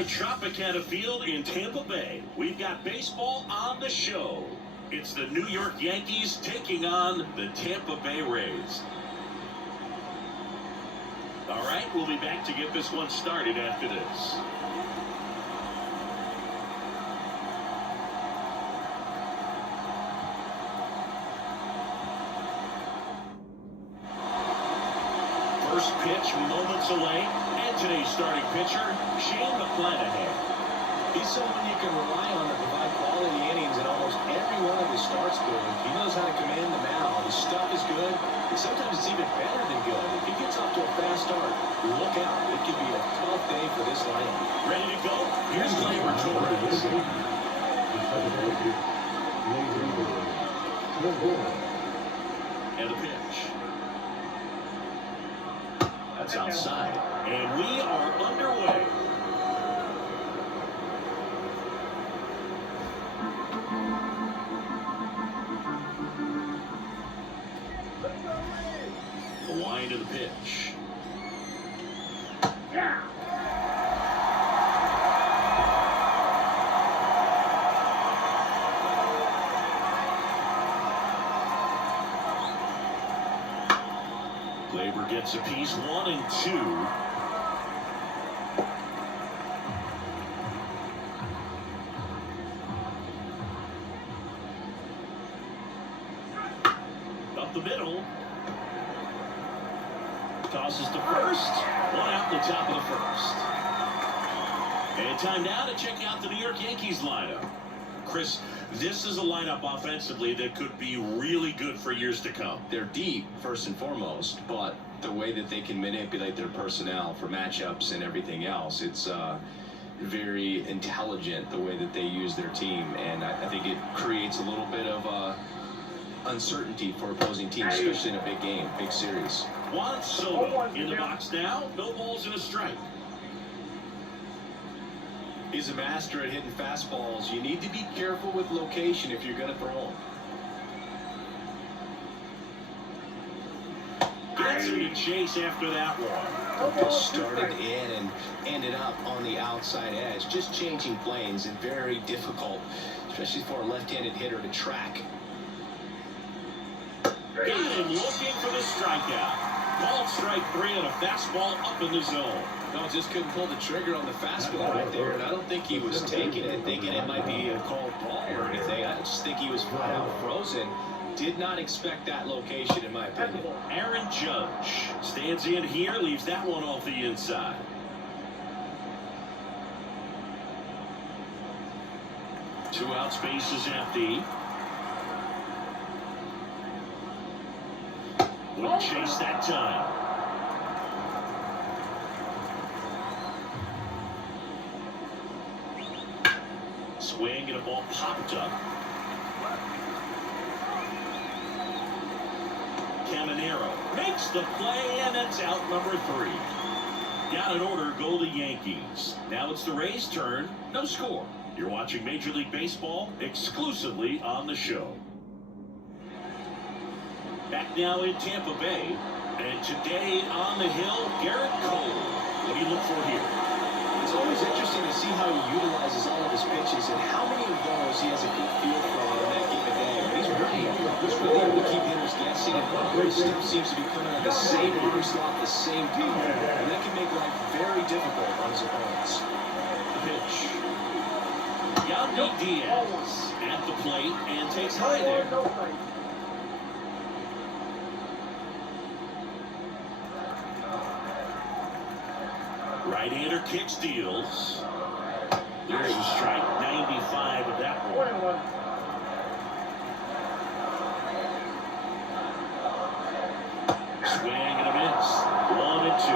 by Tropicana Field in Tampa Bay. We've got baseball on the show. It's the New York Yankees taking on the Tampa Bay Rays. All right, we'll be back to get this one started after this. First pitch moments away, and today's starting pitcher, Shane McClanahan. He's someone you can rely on to provide quality innings in almost every one of his starts, Boone. He knows how to command the mound. His stuff is good, and sometimes it's even better than good. If he gets off to a fast start, look out. It could be a tough day for this lineup. Ready to go? Here's Gleyber Torres. And the pitch. That's outside. And we are underway. The wind of the pitch. Yeah. Gleyber gets a piece, 1 and 2. Up the middle. Tosses to first. 1 out the top of the first. And time now to check out the New York Yankees lineup. Chris, this is a lineup offensively that could be really good for years to come. They're deep, first and foremost, but the way that they can manipulate their personnel for matchups and everything else, it's very intelligent the way that they use their team, and I think it creates a little bit of uncertainty for opposing teams, especially in a big game, big series. Juan Soto in the box now, no balls and a strike. He's a master at hitting fastballs. You need to be careful with location if you're going to throw them. Gets him to chase after that one. Just started in and ended up on the outside edge. Just changing planes and very difficult, especially for a left-handed hitter to track. Got him looking for the strikeout. Called strike 3 on a fastball up in the zone. No, just couldn't pull the trigger on the fastball right there, and I don't think he was taking it, thinking it might be a called ball or anything. I just think he was flat out frozen. Did not expect that location, in my opinion. Aaron Judge stands in here, leaves that one off the inside. Two out, space is empty. Wouldn't chase that time. Swing and a ball popped up. Caminero makes the play, and that's out number 3. Got an order, go the Yankees. Now it's the Rays' turn, no score. You're watching Major League Baseball exclusively on the show. Back now in Tampa Bay, and today on the hill, Garrett Cole. What do you look for here? It's always interesting to see how he utilizes all of his pitches and how many of those he has a good feel for on that given day. He's really able to keep hitters guessing, and his stuff seems to be coming at the same order slot, the same tempo, and that can make life very difficult on his opponents. The pitch. Yandy Diaz at the plate and takes high there. Right-hander kick steals. There's a strike, 95 of that one. Swing and a miss. 1 and 2.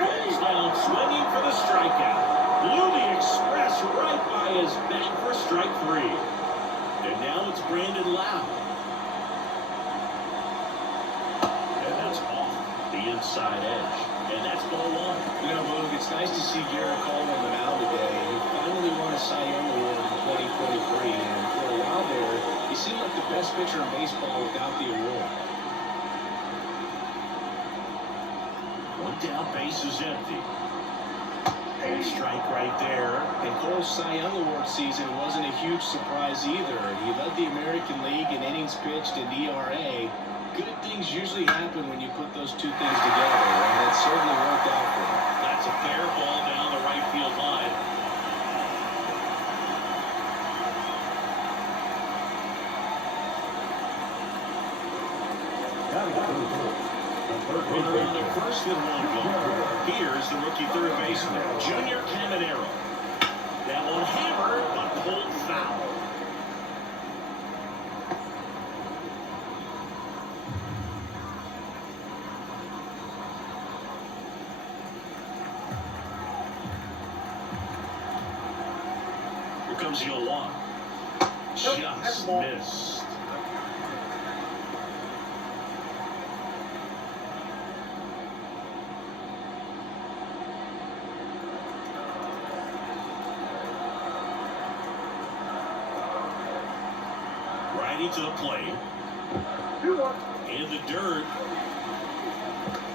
Goes down swinging for the strikeout. Blew the express right by his back for strike 3. And now it's Brandon Lowe. Inside edge, and that's ball 1. You know, Boog, it's nice to see Garrett Cole on the mound today. He finally won a Cy Young Award in 2023, and for a while there, he seemed like the best pitcher in baseball without the award. One down, base is empty. And strike right there. And Cole's Cy Young Award season wasn't a huge surprise either. He led the American League in innings pitched and ERA. Good things usually happen when you put those two things together, and it certainly worked out for him. That's a fair ball down the right field line. Runner on the first with one gone. Here's the rookie third baseman, Junior Caminero. That one hammered, but pulled foul. Here comes the 0-1. Just missed. Righty to the plate. In the dirt.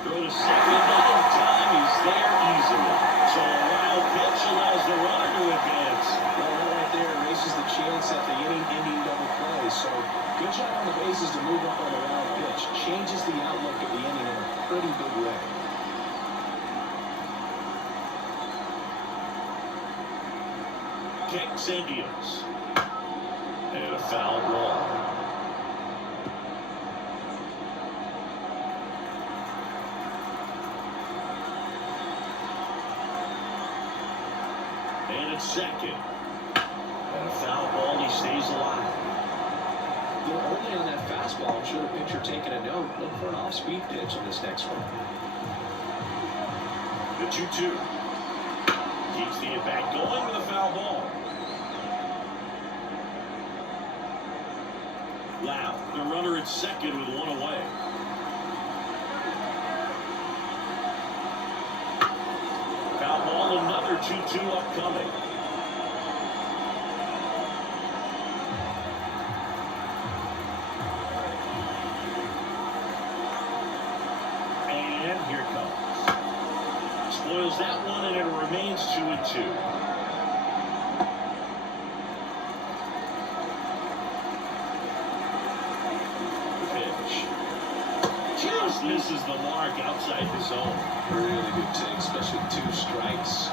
Throw to second. Another time he's there easily. So a wild pitch allows the runner to advance. Well, right there erases the chance at the inning-ending double play. So good job on the bases to move up on the wild pitch. Changes the outlook of the inning in a pretty big way. Kicks and deals. And a foul ball. And it's second. And a foul ball, he stays alive. You know, only on that fastball, I'm sure the pitcher taking a note. Look for an off-speed pitch on this next one. The 2-2. Keeps the at-bat going with a foul ball. Lau, the runner at second with one away. Foul ball, another 2-2 upcoming. And here it comes. Spoils that one, and it remains 2-2. Misses the mark outside the zone. Really good take, especially 2 strikes.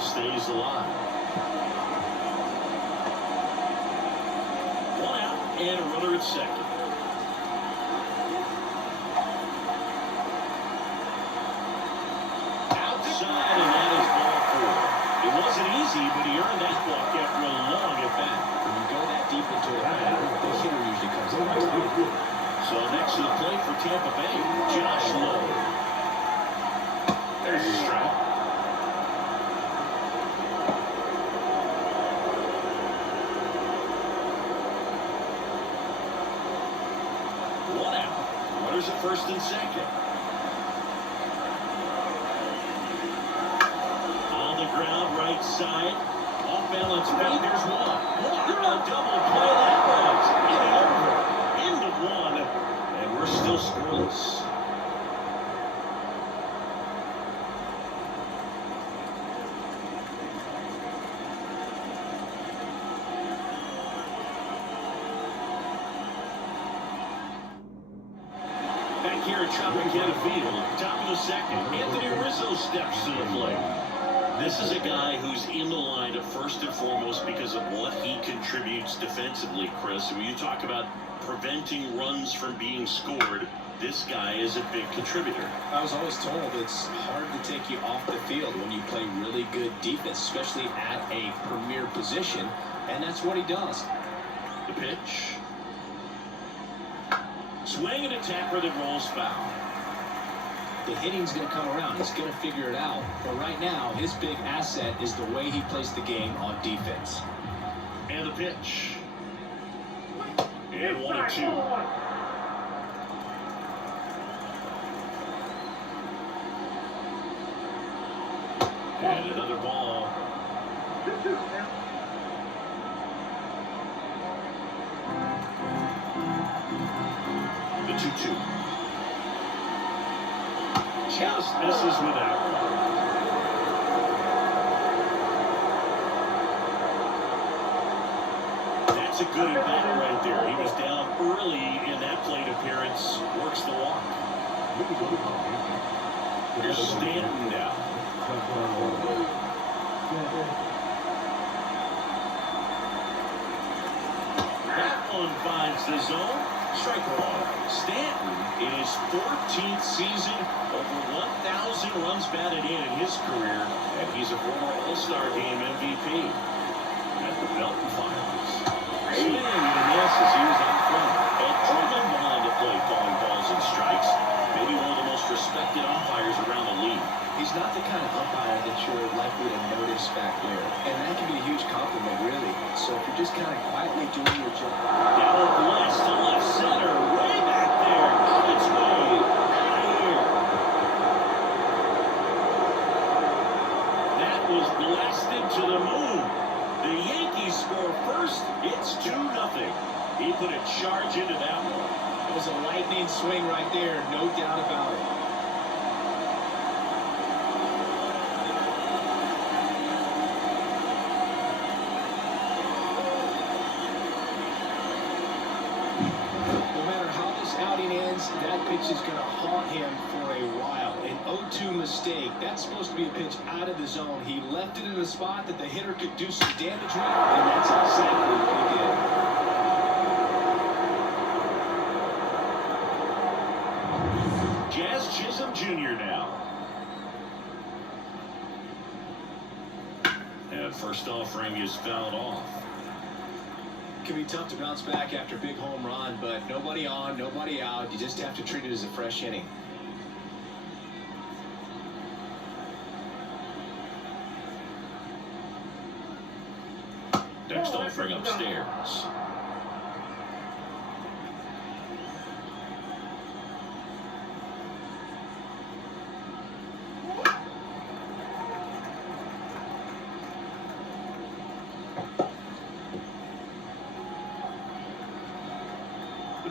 Stays alive. One out and a runner at second. But he earned that walk after a long at bat. When you go that deep into a bat, the hitter usually comes up. So next to the plate for Tampa Bay, Josh Lowe. There's a strike. One out. Runners at first and second. Ground right side, off balance feed, there's one. A double play that was. Inning over, into one, and we're still scoreless. Back here at Tropicana Field, top of the second, Anthony Rizzo steps to the plate. This is a guy who's in the lineup first and foremost because of what he contributes defensively, Chris. When you talk about preventing runs from being scored, this guy is a big contributor. I was always told it's hard to take you off the field when you play really good defense, especially at a premier position, and that's what he does. The pitch. Swing and a tapper that rolls foul. The hitting's going to come around. He's going to figure it out. But right now, his big asset is the way he plays the game on defense. And the pitch. And 1-2. And another ball. The 2-2. Just misses with that one. That's a good at-bat right there. He was down early in that plate appearance. Works the walk. Here's Stanton now. That one finds the zone. Strike one. Stanton in his 14th season, over 1,000 runs batted in his career, and he's a former All-Star Game MVP. At the Belton Finals. Swing and a miss as he was out front. And driven behind the plate, calling balls and strikes. Maybe one of the most respected umpires around the league. He's not the kind of umpire that you're likely to notice back there. And that can be a huge compliment, really. So if you're just kind of quietly doing your job. Down blast to left center. Way back there. On its way. Out of here. That was blasted to the moon. The Yankees score first. It's 2-0. He put a charge into that one. It was a lightning swing right there. No doubt about it. That pitch is going to haunt him for a while. An 0-2 mistake. That's supposed to be a pitch out of the zone. He left it in a spot that the hitter could do some damage with, and that's exactly what he did. Jazz Chisholm Jr. now. And first offering is fouled off. It can be tough to bounce back after a big home run, but nobody on, nobody out. You just have to treat it as a fresh inning. Next offering upstairs.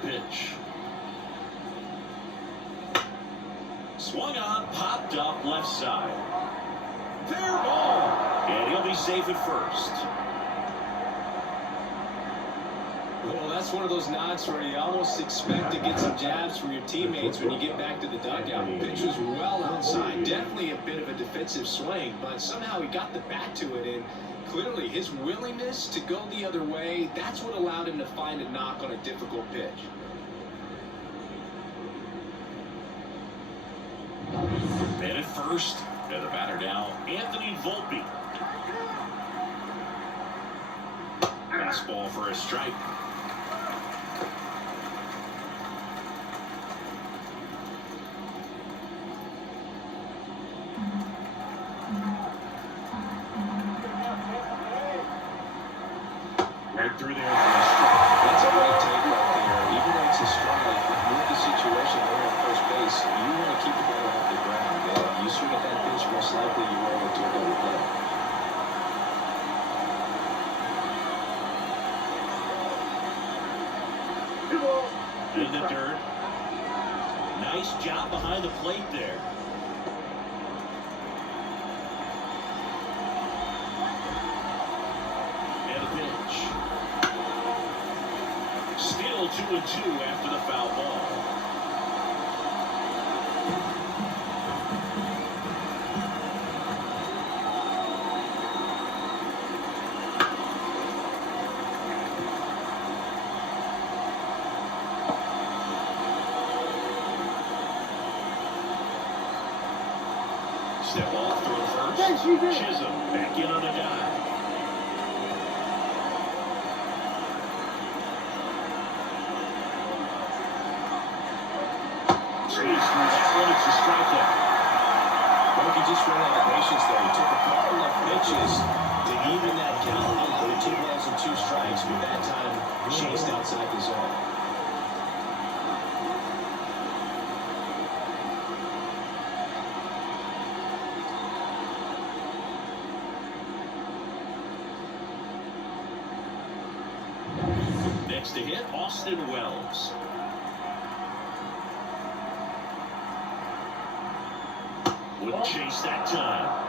Pitch. Swung on, popped up left side. Fair ball. And he'll be safe at first. Well, that's one of those knocks where you almost expect to get some jabs from your teammates when you get back to the dugout. The pitch was well outside. Definitely a bit of a defensive swing, but somehow he got the bat to it, and clearly his willingness to go the other way, that's what allowed him to find a knock on a difficult pitch. Man at first, and the batter now, Anthony Volpe. Fastball for a strike. Right through there for a strike. That's a great take right there. Even though it's a strike, with the situation there at first base, you want to keep the ball off the ground. And you swing at that pitch, most likely you roll it to a double play. In the dirt. Nice job behind the plate there. And a pitch. Still 2-2 after the foul ball. Step off, throw first. Chisholm back in on a dive. Chase from that one, it's a strikeout. Well, he just ran out of patience there. He took a couple of pitches to even that count up to 2 balls and 2 strikes, but that time chased outside the zone. next to hit, Austin Wells. Wouldn't chase that time.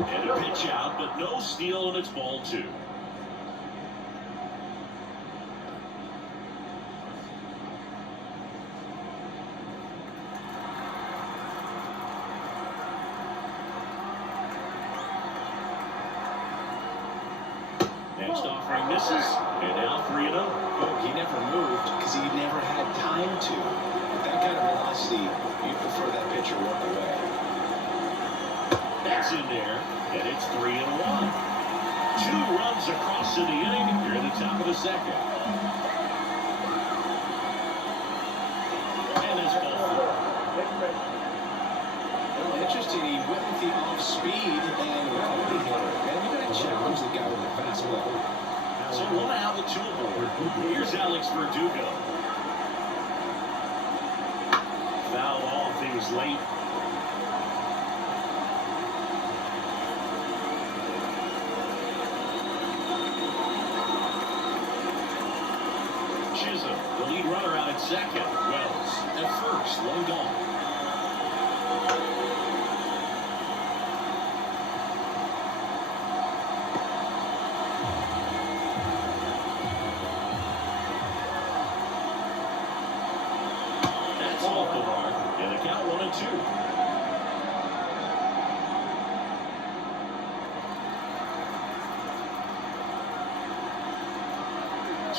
And a pitch out, but no steal, and it's ball 2. Next offering misses, and now 3-0. Oh, he never moved because he never had time to. With that kind of velocity, you'd prefer that pitcher walk away. That's in there, and it's 3-1. 2 runs across in the inning here at the top of the second. And it's ball 4. Well, interesting. He went with the off speed and wow, he hit it. Man, you got to challenge the guy with the fastball. So 1 out with 2 aboard. Here's Alex Verdugo. Foul off. He was late. The lead runner out at second. Wells at first. 1 gone. That's off the mark. And the count 1-2.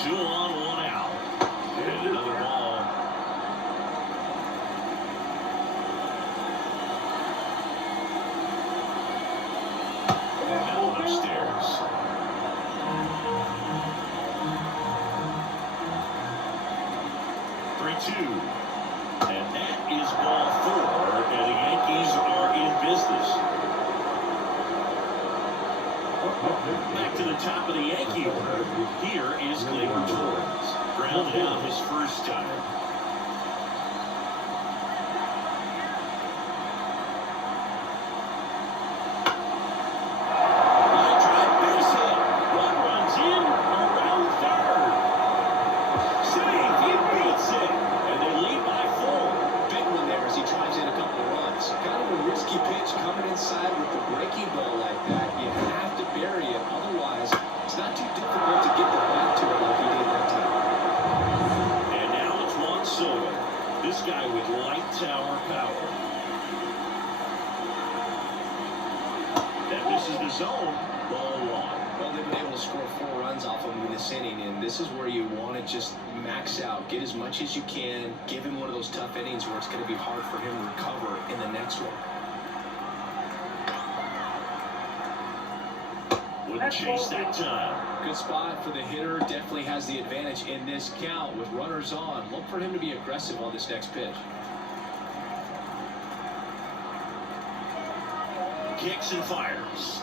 Two on, 1 out. And another ball. And now upstairs. And that is ball 4. And the Yankees are in business. Back to the top of the Yankee order. Here is Gleyber Torres. Grounded out his first time. Line drive, base hit. One runs in, around third. Save, he beats it. And they lead by 4. Big one there as he drives in a couple of runs. Kind of a risky pitch coming inside with the breaking ball like that. You have to bury it. Otherwise, it's not too difficult to get the bat to it like he did that time. And now it's Juan Soto. This guy with light tower power. That misses the zone. Ball 1. Well, they've been able to score 4 runs off of him in this inning, and this is where you want to just max out, get as much as you can, give him one of those tough innings where it's going to be hard for him to recover in the next one. Wouldn't chase that time. Good spot for the hitter. Definitely has the advantage in this count with runners on. Look for him to be aggressive on this next pitch. Kicks and fires.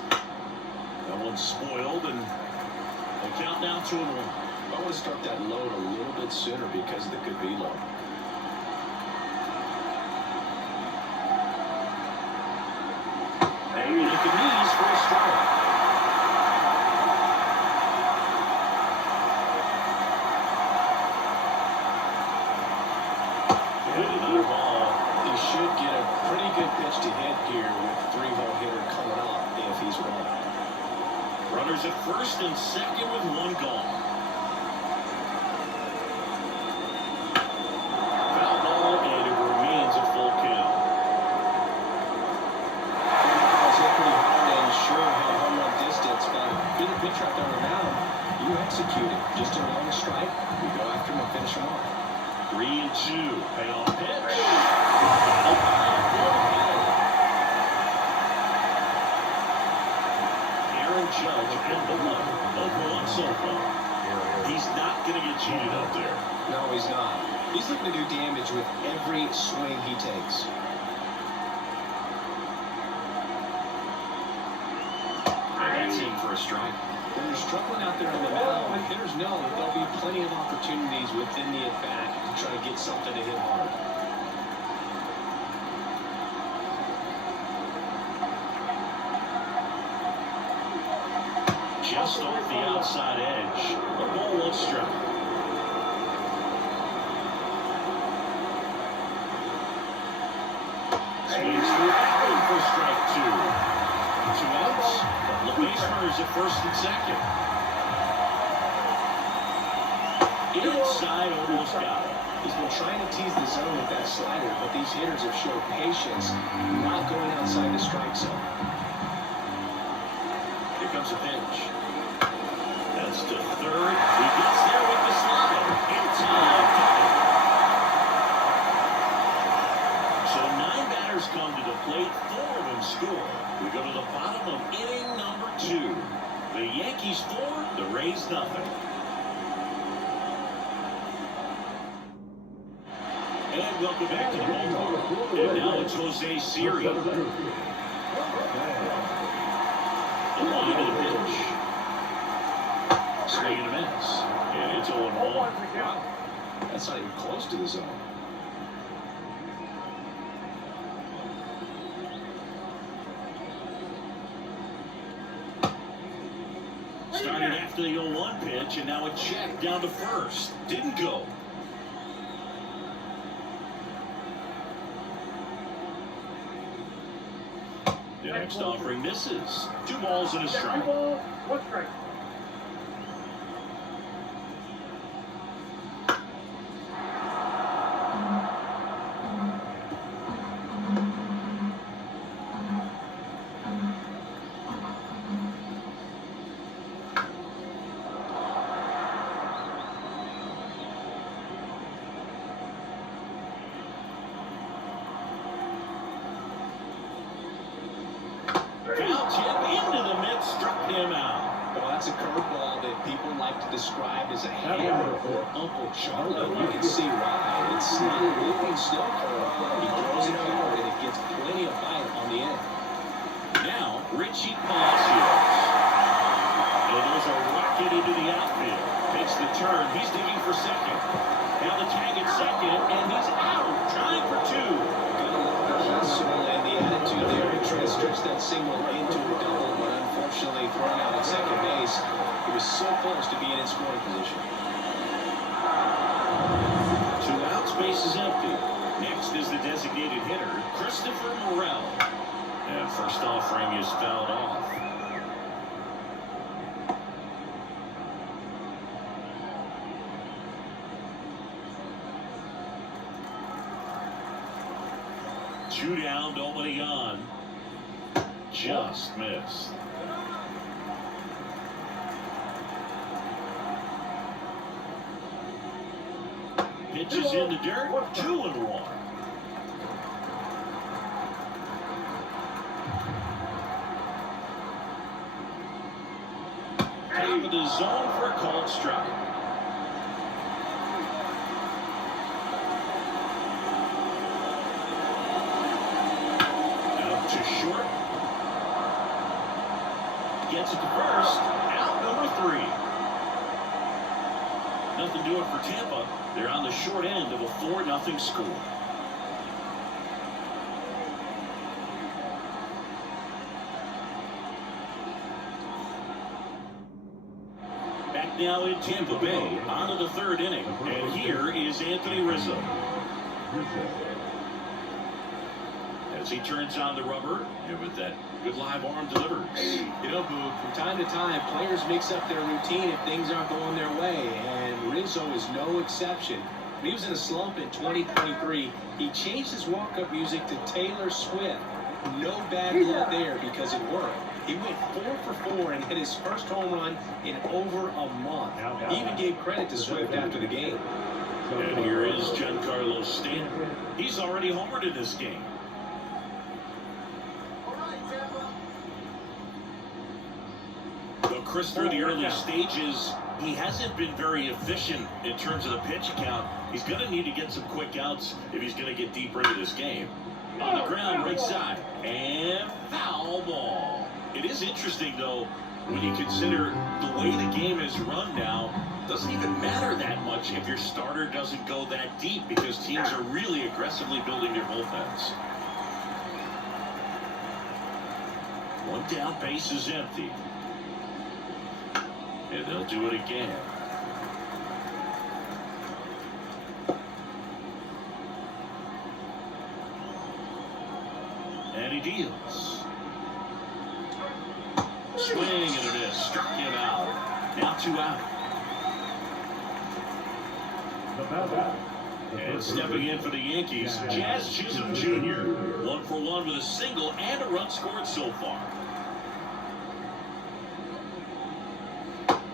That one's spoiled, and the count now 2-1. I want to start that load a little bit sooner because of the good velo. Maybe at the knees for a strike. And another ball. He should get a pretty good pitch to hit here with 3-hole hitter coming up if he's wrong. Runners at first and second with 1 gone. Foul ball, and it remains a full count. That's hit pretty hard and sure had home run distance, but being a pitcher out there on the mound, you execute it. Just a long strike, you go after him and finish him off. 3-2. Payoff pitch. Aaron Judge and the one. Over 1 so far. He's not going to get cheated up there. No, he's not. He's looking to do damage with every swing he takes. And that's in for a strike. When you're struggling out there on the mound, hitters know that there'll be plenty of opportunities within the at-bat to try to get something to hit hard. Just off the outside edge. A ball, one strike. Swings through that one for strike two. 2 outs. The base runners at first and second. Inside, almost got it. He's been trying to tease the zone with that slider, but these hitters have showed patience, not going outside the strike zone. Here comes a pitch. That's to third. He gets there with the slide. In time. So 9 batters come to the plate, 4 of them score. We go to the bottom of inning number 2. The Yankees 4, the Rays nothing. And welcome back to the ballpark. And now it's Jose Siri. The line of the pitch. Swing and a miss. And it's 0-1. Wow. That's not even close to the zone. Started after the 0-1 pitch, and now a check down to first. Didn't go. The next offering misses. 2 balls and a strike. 1 strike. Foul tip into the mid, struck him out. Well, that's a curveball that people like to describe as a hammer or Uncle Charlie. You can see why. It's not a looping snow curve. He throws it hard and it gets plenty of bite on the end. Now, Richie Palacios. And there's a rocket into the outfield. Takes the turn. He's digging for second. Now the tag at second, and he's out. Trying for 2. Good luck on hustle and the attitude there to try to stretch that single into a double, but unfortunately thrown out at second base. He was so close to being in scoring position. 2 outs, base is empty. Next is the designated hitter, Christopher Morel. And first offering is fouled off. Two down, nobody on. Just missed. Pitches in the dirt, 2-1. Top of the zone for a called strike. Out to short. Gets it to first. Out number 3. Nothing doing for Tampa. They're on the short end of a 4-0 score. Back now in Tampa Bay, on to the 3rd inning. And here is Anthony Rizzo. As he turns on the rubber, and with that good live arm delivers. You know, Boog, from time to time, players mix up their routine if things aren't going their way, and Rizzo is no exception. When he was in a slump in 2023, he changed his walk-up music to Taylor Swift. No bad blood there because it worked. He went 4 for 4 and hit his first home run in over a month. He even gave credit to Swift after the game. And here is Giancarlo Stanton. He's already homered in this game. But Chris, through the early stages, he hasn't been very efficient in terms of the pitch count. He's going to need to get some quick outs if he's going to get deeper into this game. On the ground, right side, and foul ball. It is interesting, though, When you consider the way the game is run now, it doesn't even matter that much if your starter doesn't go that deep because teams are really aggressively building their bullpens. One down, base is empty. And they'll do it again. And he deals. Swing and a miss. Struck him out. Now 2 out. And stepping in for the Yankees, Jazz Chisholm Jr. 1 for 1 with a single and a run scored so far.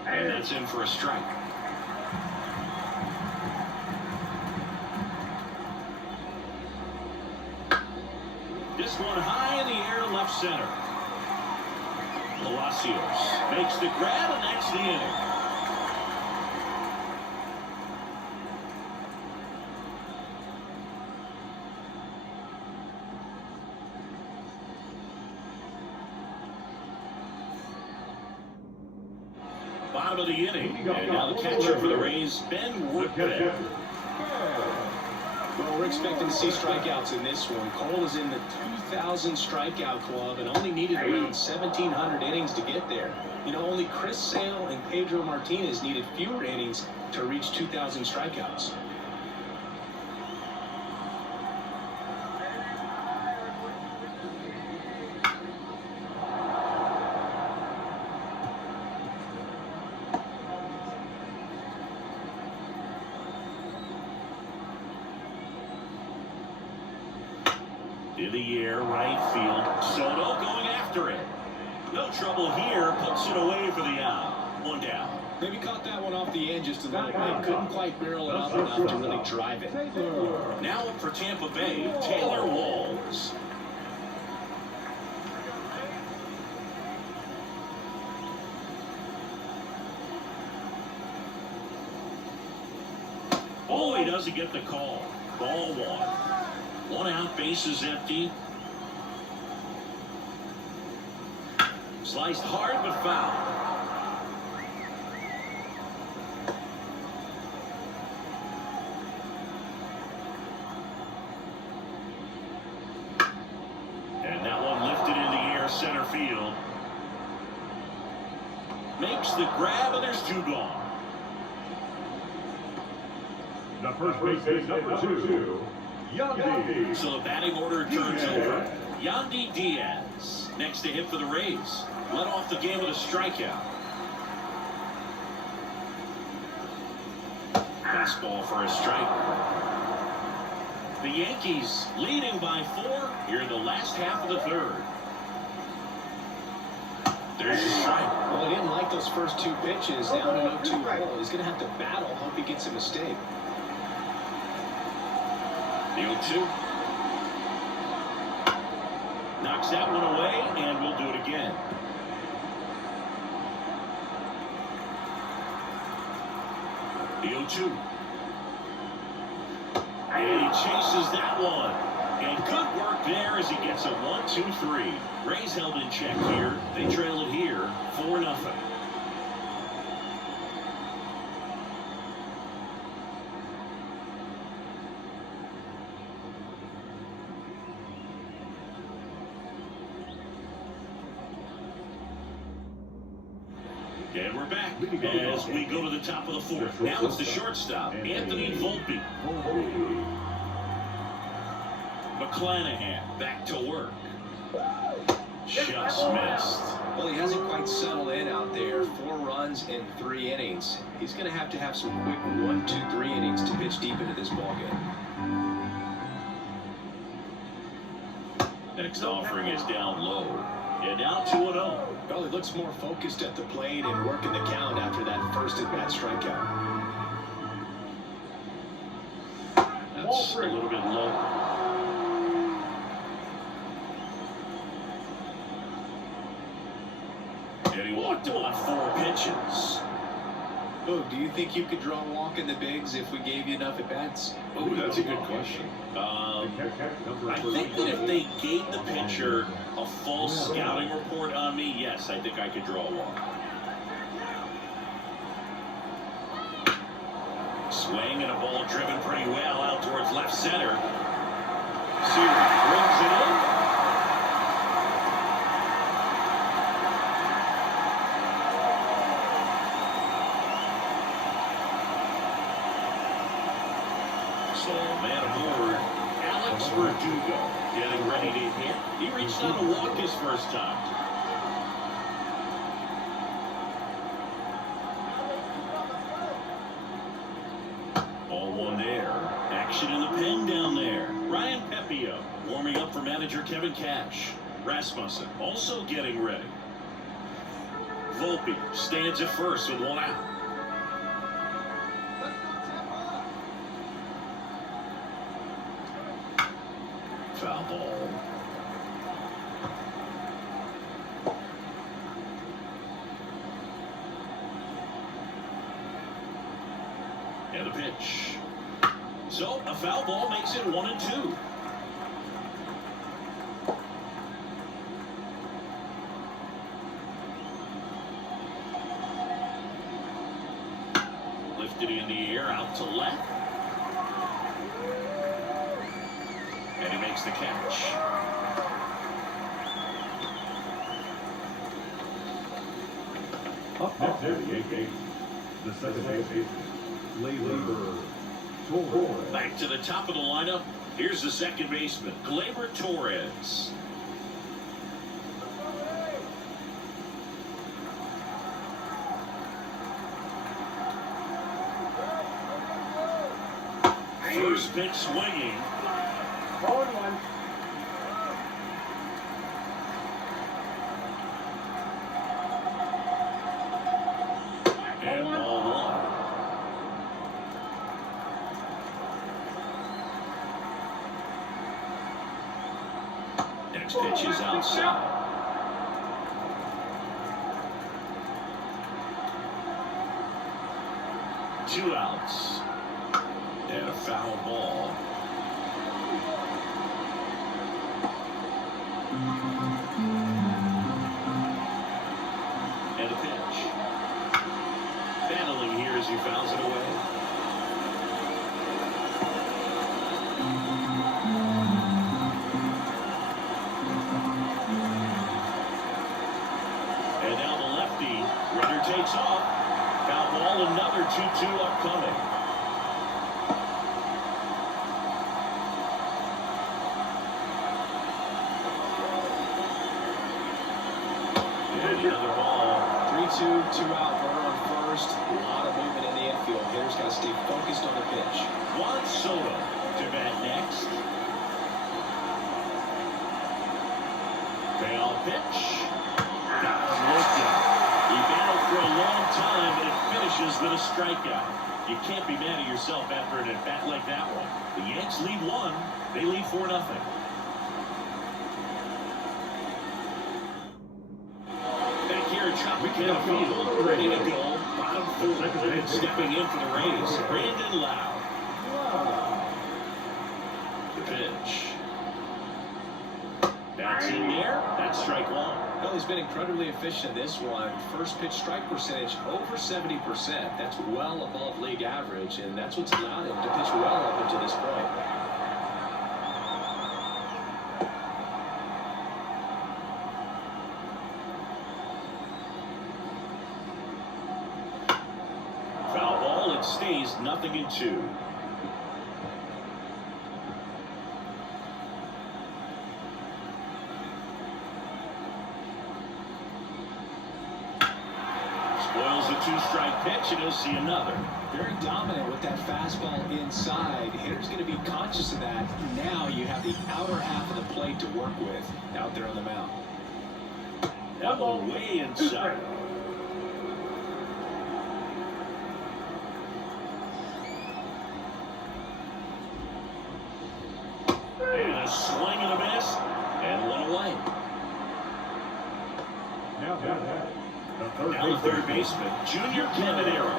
And that's in for a strike. This one high in the air, left center. Palacios makes the grab, and that's the inning. Bottom of the inning, and now the catcher for the Rays, Ben Woodruff. Well, we're expecting to see strikeouts in this one. Cole is in the 2,000 strikeout club and only needed around 1,700 innings to get there. You know, only Chris Sale and Pedro Martinez needed fewer innings to reach 2,000 strikeouts. In the air, right field. Soto going after it. No trouble here. Puts it away for the out. 1 down. Maybe caught that one off the end just a little bit. Couldn't quite barrel it up enough to really drive it. Now up for Tampa Bay, Taylor Walls. Oh, he doesn't get the call. Ball 1. 1 out, base is empty. Sliced hard but foul. And that one lifted in the air, center field. Makes the grab, and there's 2 gone. The first base is number 2. Yandy. So the batting order turns over. Yandy Diaz next to hit for the Rays. Led off the game with a strikeout. Fastball for a strike. The Yankees leading by 4 here in the last half of the 3rd. There's a strike. Well, he didn't like those first 2 pitches. Down an 0-2 roll. He's going to have to battle. Hope he gets a mistake. The 0-2. Knocks that one away, and we'll do it again. The 0-2. And he chases that one. And good work there as he gets a 1-2-3. Rays held in check here. They trail it here 4-0. And we're back as we go to the top of the 4th. Now it's the shortstop, Anthony Volpe. McClanahan back to work. Just missed. Well, he hasn't quite settled in out there. 4 runs in 3 innings. He's going to have some quick 1, 2, 3 innings to pitch deep into this ballgame. Next offering is down low. And now 2-0. Well, he looks more focused at the plate and working the count after that first at-bat strikeout. That's a little bit low. And he walked him on 4 pitches. Oh, do you think you could draw a walk in the bigs if we gave you enough at-bats? Oh, that's a good question. I think that if they gave the pitcher a full scouting report on me, yes, I think I could draw a walk. Swing and a ball driven pretty well out towards left center. Seaver brings it in. So, man aboard, Alex Verdugo getting ready to hit. He reached out to walk his first time. Ball one there. Action in the pen down there. Ryan Pepio warming up for manager Kevin Cash. Rasmussen also getting ready. Volpe stands at first with one out. Foul ball. And a pitch. So a foul ball makes it 1-2. Lifted in the air out to left. And he makes the catch. Up there, the Yankees. The second baseman, Gleyber Torres. Back to the top of the lineup. Here's the second baseman, Gleyber Torres. First pitch swinging. Ball one. And ball one. Next pitch is outside. Two outs. And a foul ball. And a pitch. Battling here as he fouls it away. And now the lefty. Runner takes off. Foul ball, another 2-2 upcoming. Another ball. 3-2, 2-out, runner on first. A lot of movement in the infield. Hitters got to stay focused on the pitch. Juan Soto to bat next. Payoff pitch. Got him looking. He battled for a long time, but it finishes with a strikeout. You can't be mad at yourself after an at-bat like that one. The Yanks lead one. They lead 4-0. Tropicana Field, ready to go. Bottom four, and stepping in for the Rays, Brandon Lau. The pitch. That's in there. That's strike one. Well, he's been incredibly efficient in this one. First pitch strike percentage over 70%. That's well above league average, and that's what's allowed him to pitch well up until this point. Stays 0-2. Spoils the two-strike pitch, and he'll see another. Very dominant with that fastball inside. Hitter's going to be conscious of that. Now you have the outer half of the plate to work with out there on the mound. That one way inside. And a swing and a miss, and one away. Now the Now the third baseman, Junior Caminero.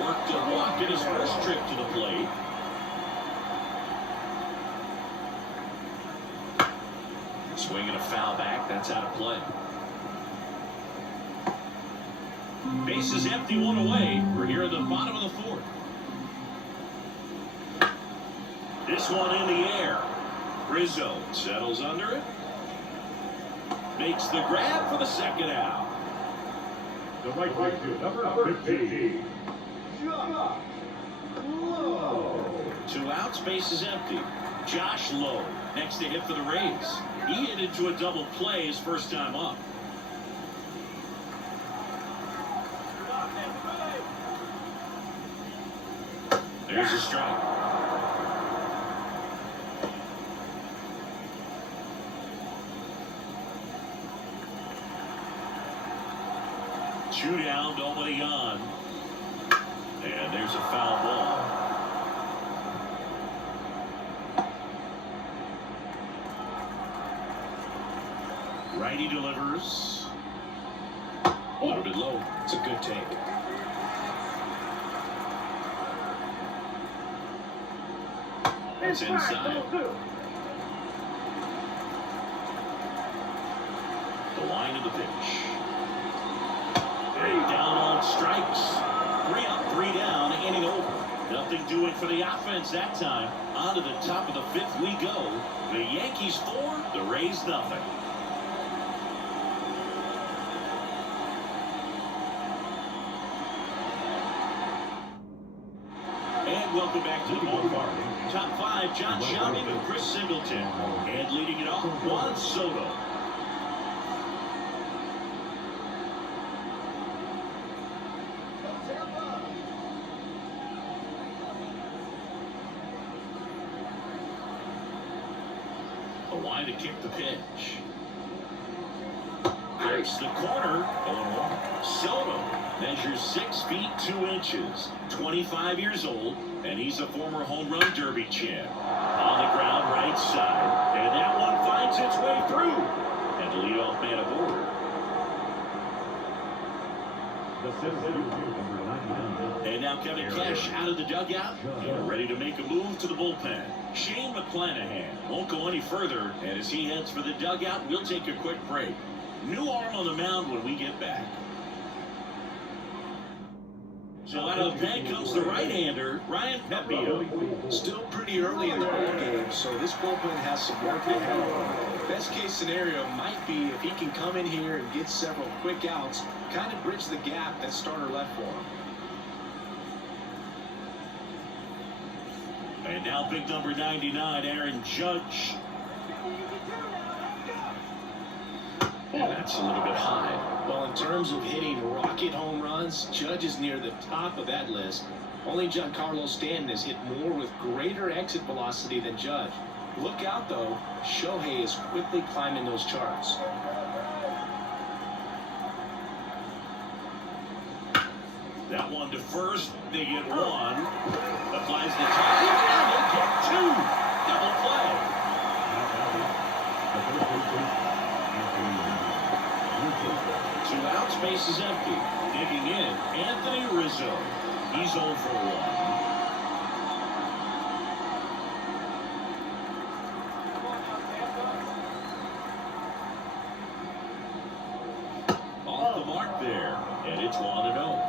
Worked a walk in his first trip to the plate. Swinging a foul back. That's out of play. Bases empty, one away. We're here at the bottom of the fourth. This one in the air. Rizzo settles under it. Makes the grab for the second out. The right fielder, number 15. Lowe. 2 outs, bases empty. Josh Lowe next to hit for the Rays. He hit into a double play his first time up. There's a strike. Two down, nobody on. And there's a foul ball. Righty delivers. A little bit low. It's a good take. It's inside. The line of the pitch. And down on strikes. 3 up, 3 down, inning over. Nothing doing for the offense that time. On to the top of the 5th we go. The Yankees 4, the Rays nothing. And welcome back to the ballpark. Top 5, John Shelby with Chris Singleton. And leading it off, Juan Soto. The line to kick the pitch. Breaks the corner. 0-1. Soto measures 6 feet 2 inches. 25 years old, and he's a former home run derby champ. On the ground, right side, and that one finds its way through. And the leadoff man aboard. And now Kevin Cash out of the dugout and ready to make a move to the bullpen. Shane McClanahan won't go any further, and as he heads for the dugout, we'll take a quick break. New arm on the mound when we get back. So out of the pen comes the right-hander, Ryan Pepiot. Still pretty early in the ball game, so this bullpen has some work ahead of him. Best case scenario might be if he can come in here and get several quick outs, kind of bridge the gap that starter left for him. And now big number 99, Aaron Judge. And that's a little bit high. Well, in terms of hitting rocket home runs, Judge is near the top of that list. Only Giancarlo Stanton has hit more with greater exit velocity than Judge. Look out, though. Shohei is quickly climbing those charts. That one to first. They get 1. Applies the tie. And they get 2. Double play. 2 outs, base is empty. Digging in, Anthony Rizzo. He's 0 for 1. Off the mark there, and it's 1-0.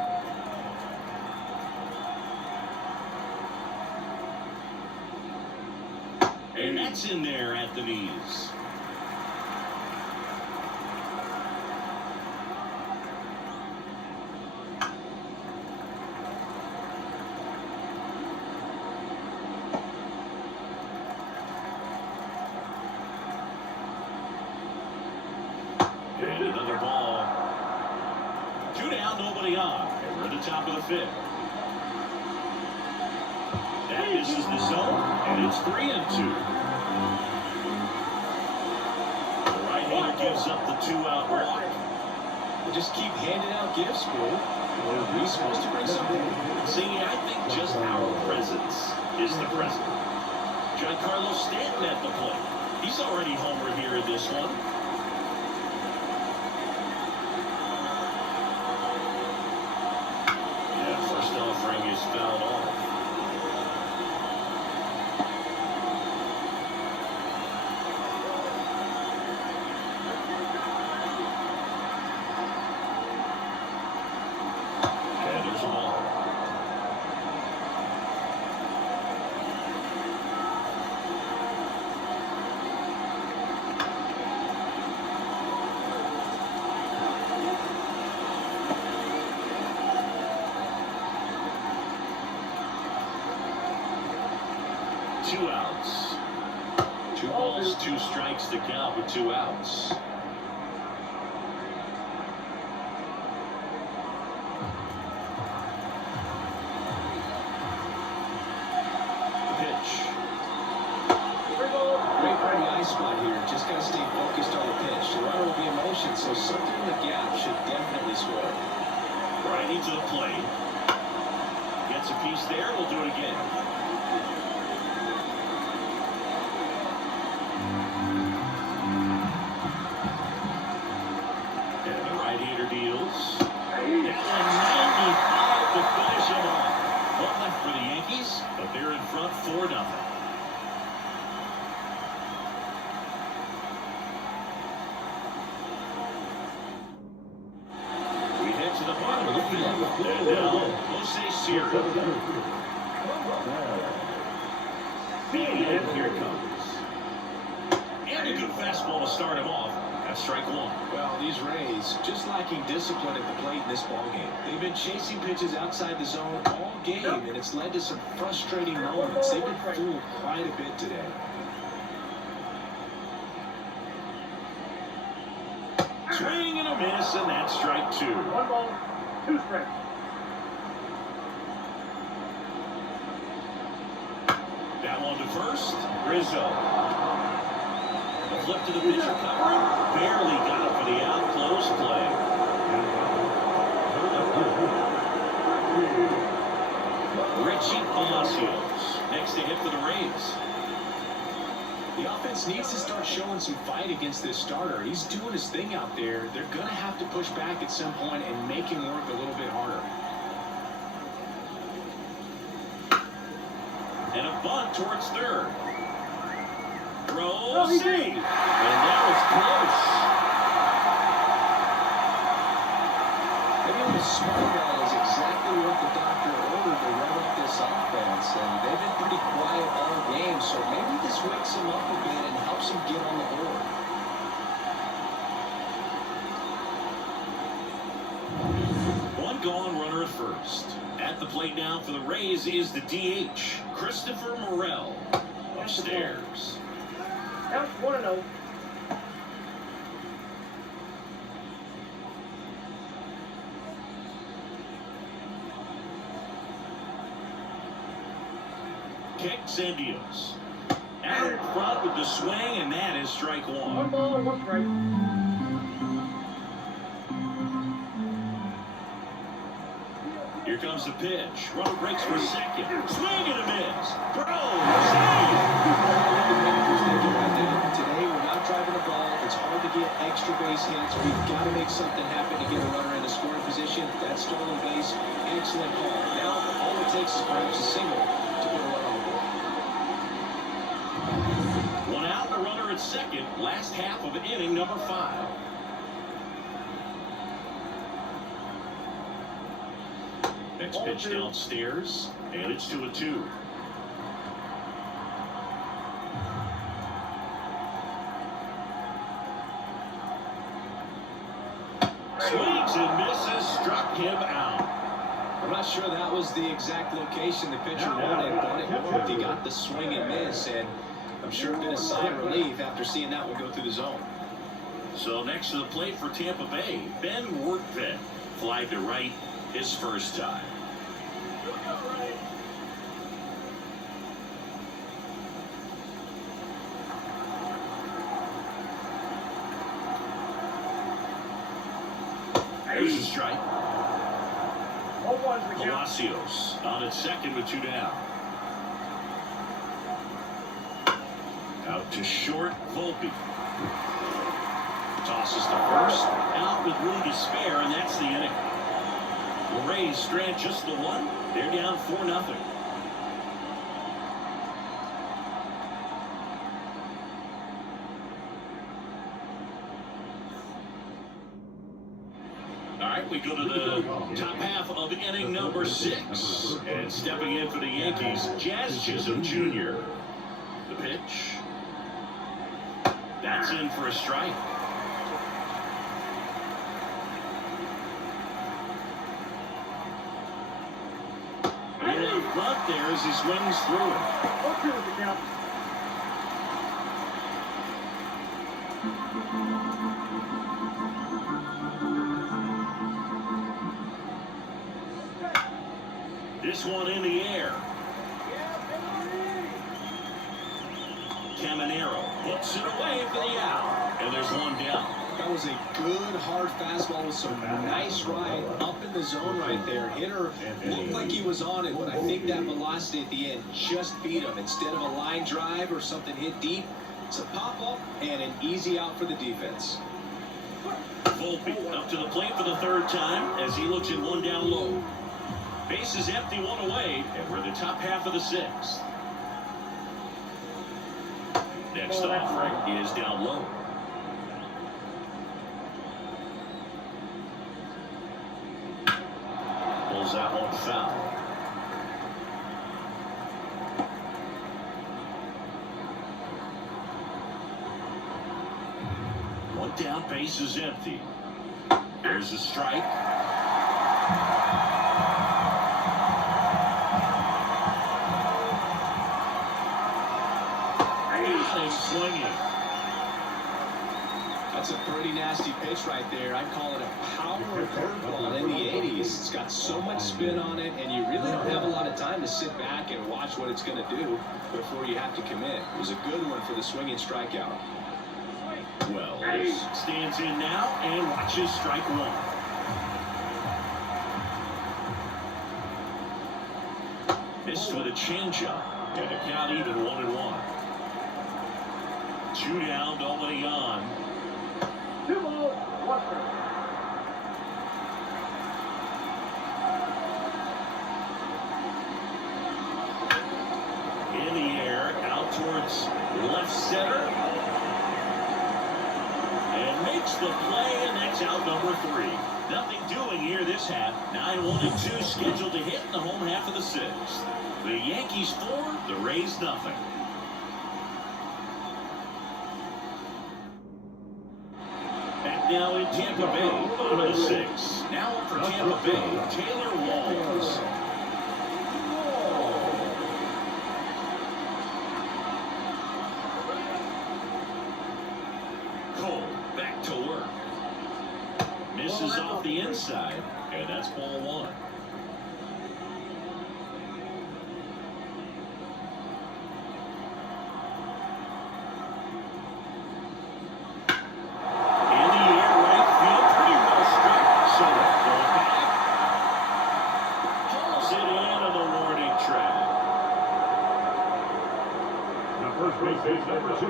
And that's in there at the knees. And another ball. 2 down, nobody on. And we're at the top of the 5th. That misses the zone, and it's 3-2. The right-hander gives up the 2-out walk. We'll just keep handing out gifts, bro. Are we supposed to bring something? See, I think just our presence is the present. Giancarlo Stanton at the plate. He's already homered here in this one. First offering 2 outs. 2 balls, 2 strikes to count with 2 outs. Spot here. Just got to stay focused on the pitch. The runner will be in motion, so something in the gap should definitely score. Righty to the plate. Gets a piece there. We'll do it again. And the right-hander deals. And 95 to finish him off. 1 left for the Yankees, but they're in front 4-0. And now, Jose Sierra. And here it comes. And a good fastball to start him off. That's strike 1. Well, these Rays just lacking discipline at the plate in this ballgame. They've been chasing pitches outside the zone all game, and it's led to some frustrating moments. They've been fooled quite a bit today. Swing and a miss, and that's strike 2. 1 ball, 2 strikes. That one to first. Rizzo. The flip to the pitcher covering. Barely got it for the out. Close play. Richie Palacios. Next to hit for the Rays. The offense needs to start showing some fight against this starter. He's doing his thing out there. They're going to have to push back at some point and make him work a little bit harder. And a bunt towards third. Throw, save. And now it's close. Maybe a small ball is exactly what the doctor ordered to rev up this offense. And they've been pretty quiet all game, so maybe this wakes him up a bit and helps him get on the board. One gone, runner at first. At the plate now for the Rays is the DH, Christopher Morel. Upstairs. Count 1-0. Kicks and deals. Out in front with the swing, and that is strike 1. 1 ball, 1 strike. Here comes the pitch. Runner breaks for second. Swing and a miss. Throw. Save. Today we're not driving the ball. It's hard to get extra base hits. We've got to make something happen to get a runner in a scoring position. That stolen base, excellent call. Now all it takes is perhaps a single to put a run on the board. 1 out and a runner at second. Last half of inning number 5. Next pitch downstairs, and it's 2-2. Swings and misses, struck him out. I'm not sure that was the exact location the pitcher wanted, but it worked. He got the swing and miss, and I'm sure a bit of sigh of relief after seeing that one go through the zone. So next to the plate for Tampa Bay, Ben Workman. Fly to right his first time. There's a strike. Palacios on at second with 2 down. Out to short, Volpe. Tosses to first, out with room to spare, and that's the inning. The Rays strand just the 1. They're down 4-0. All right, we go to the top half of inning number 6. And stepping in for the Yankees, Jazz Chisholm Jr. The pitch. That's in for a strike. front there as he swings through it. 0-2 is the count. This one in the air. Caminero hooks it away for the out. And there's one down. That was a good, hard fastball with some nice ride up in the zone right there. Hitter looked like he was on it, but I think that velocity at the end just beat him. Instead of a line drive or something hit deep, it's a pop-up and an easy out for the defense. Volpe up to the plate for the third time as he looks at one down low. Base is empty, one away, and we're in the top half of the sixth. Next off is down low. Pulls that one foul. One down, base is empty. There's a strike. Swinging. That's a pretty nasty pitch right there. I'd call it a power curveball in the 80s. It's got so much spin on it, and you really don't have a lot of time to sit back and watch what it's going to do before you have to commit. It was a good one for the swinging strikeout. Well, stands in now and watches strike one. Missed with a changeup, and the count even 1-1. 2 down, nobody on. 2 balls, 1 strike. In the air, out towards left center. And makes the play, and that's out number 3. Nothing doing here this half. 9-1-2 scheduled to hit in the home half of the sixth. The Yankees 4, the Rays nothing. Back now in Tampa Bay, bottom of the sixth. Now up for Tampa Bay, Taylor Walls. Cole back to work. Misses off the inside, and that's ball 1. Number 2,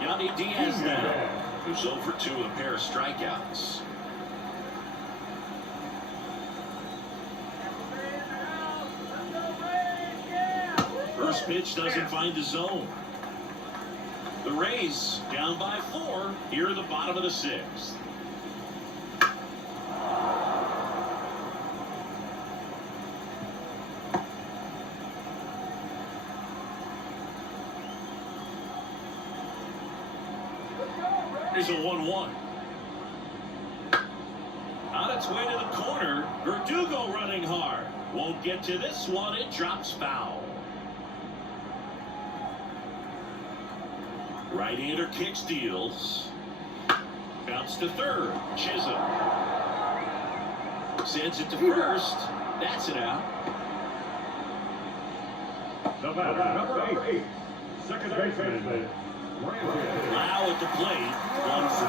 Yandy Diaz now, who's 0 for 2 with a pair of strikeouts. First pitch doesn't find the zone. The Rays down by 4 here at the bottom of the sixth. Here's a 1-1. On its way to the corner, Verdugo running hard. Won't get to this one, it drops foul. Right-hander kick steals. Bounce to third, Chisholm. Sends it to first, that's it out. the batter, number 8, second baseman, Lau at the plate, 1 for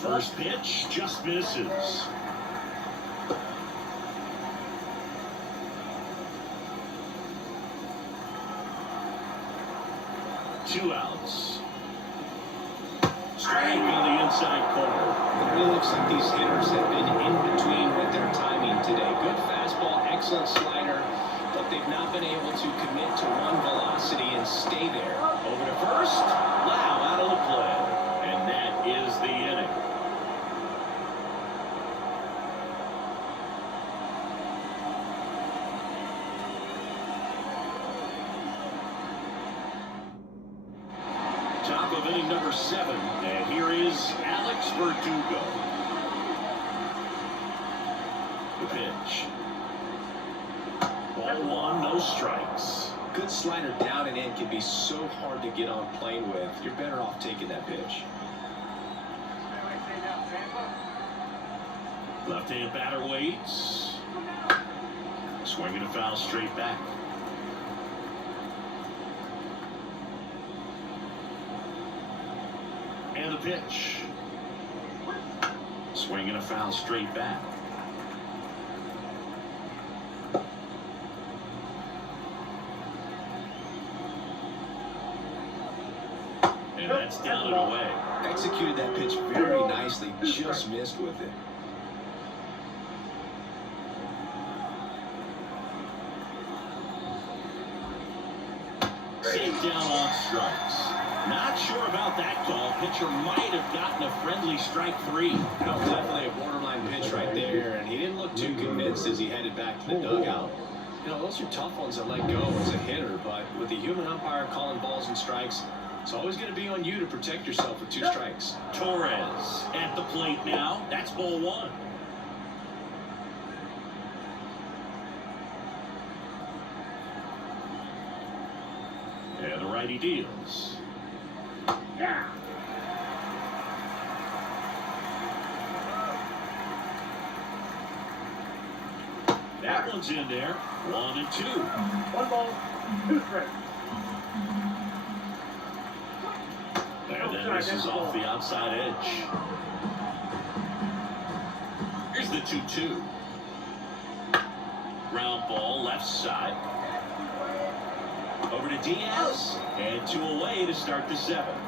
2. First pitch just misses. Two outs. Strike on the inside corner. It really looks like these hitters have been in between with their timing today. Good fastball, excellent slider, but they've not been able to commit to one velocity and stay there. Over to first, Lau out of the play. And that is the inning. number 7. And here is Alex Verdugo. The pitch. Ball 1, no strikes. Good slider down and in can be so hard to get on plane with. You're better off taking that pitch. Left-hand batter waits. Swinging a foul straight back. And the pitch. Swinging a foul straight back. And that's down and away. Executed that pitch very nicely, just missed with it. Saved down on strikes. Not sure about that call. Pitcher might have gotten a friendly strike 3. That was definitely a borderline pitch right there, and he didn't look too convinced as he headed back to the dugout. You know, those are tough ones to let go as a hitter, but with the human umpire calling balls and strikes, it's always going to be on you to protect yourself with 2 strikes. Torres at the plate now. That's ball 1. And the righty deals. Yeah. That one's in there. 1 and 2. 1 ball, 2 strikes. And then misses off the outside edge. Here's the 2-2. Ground ball left side. Over to Diaz. And 2 away to start the 7th.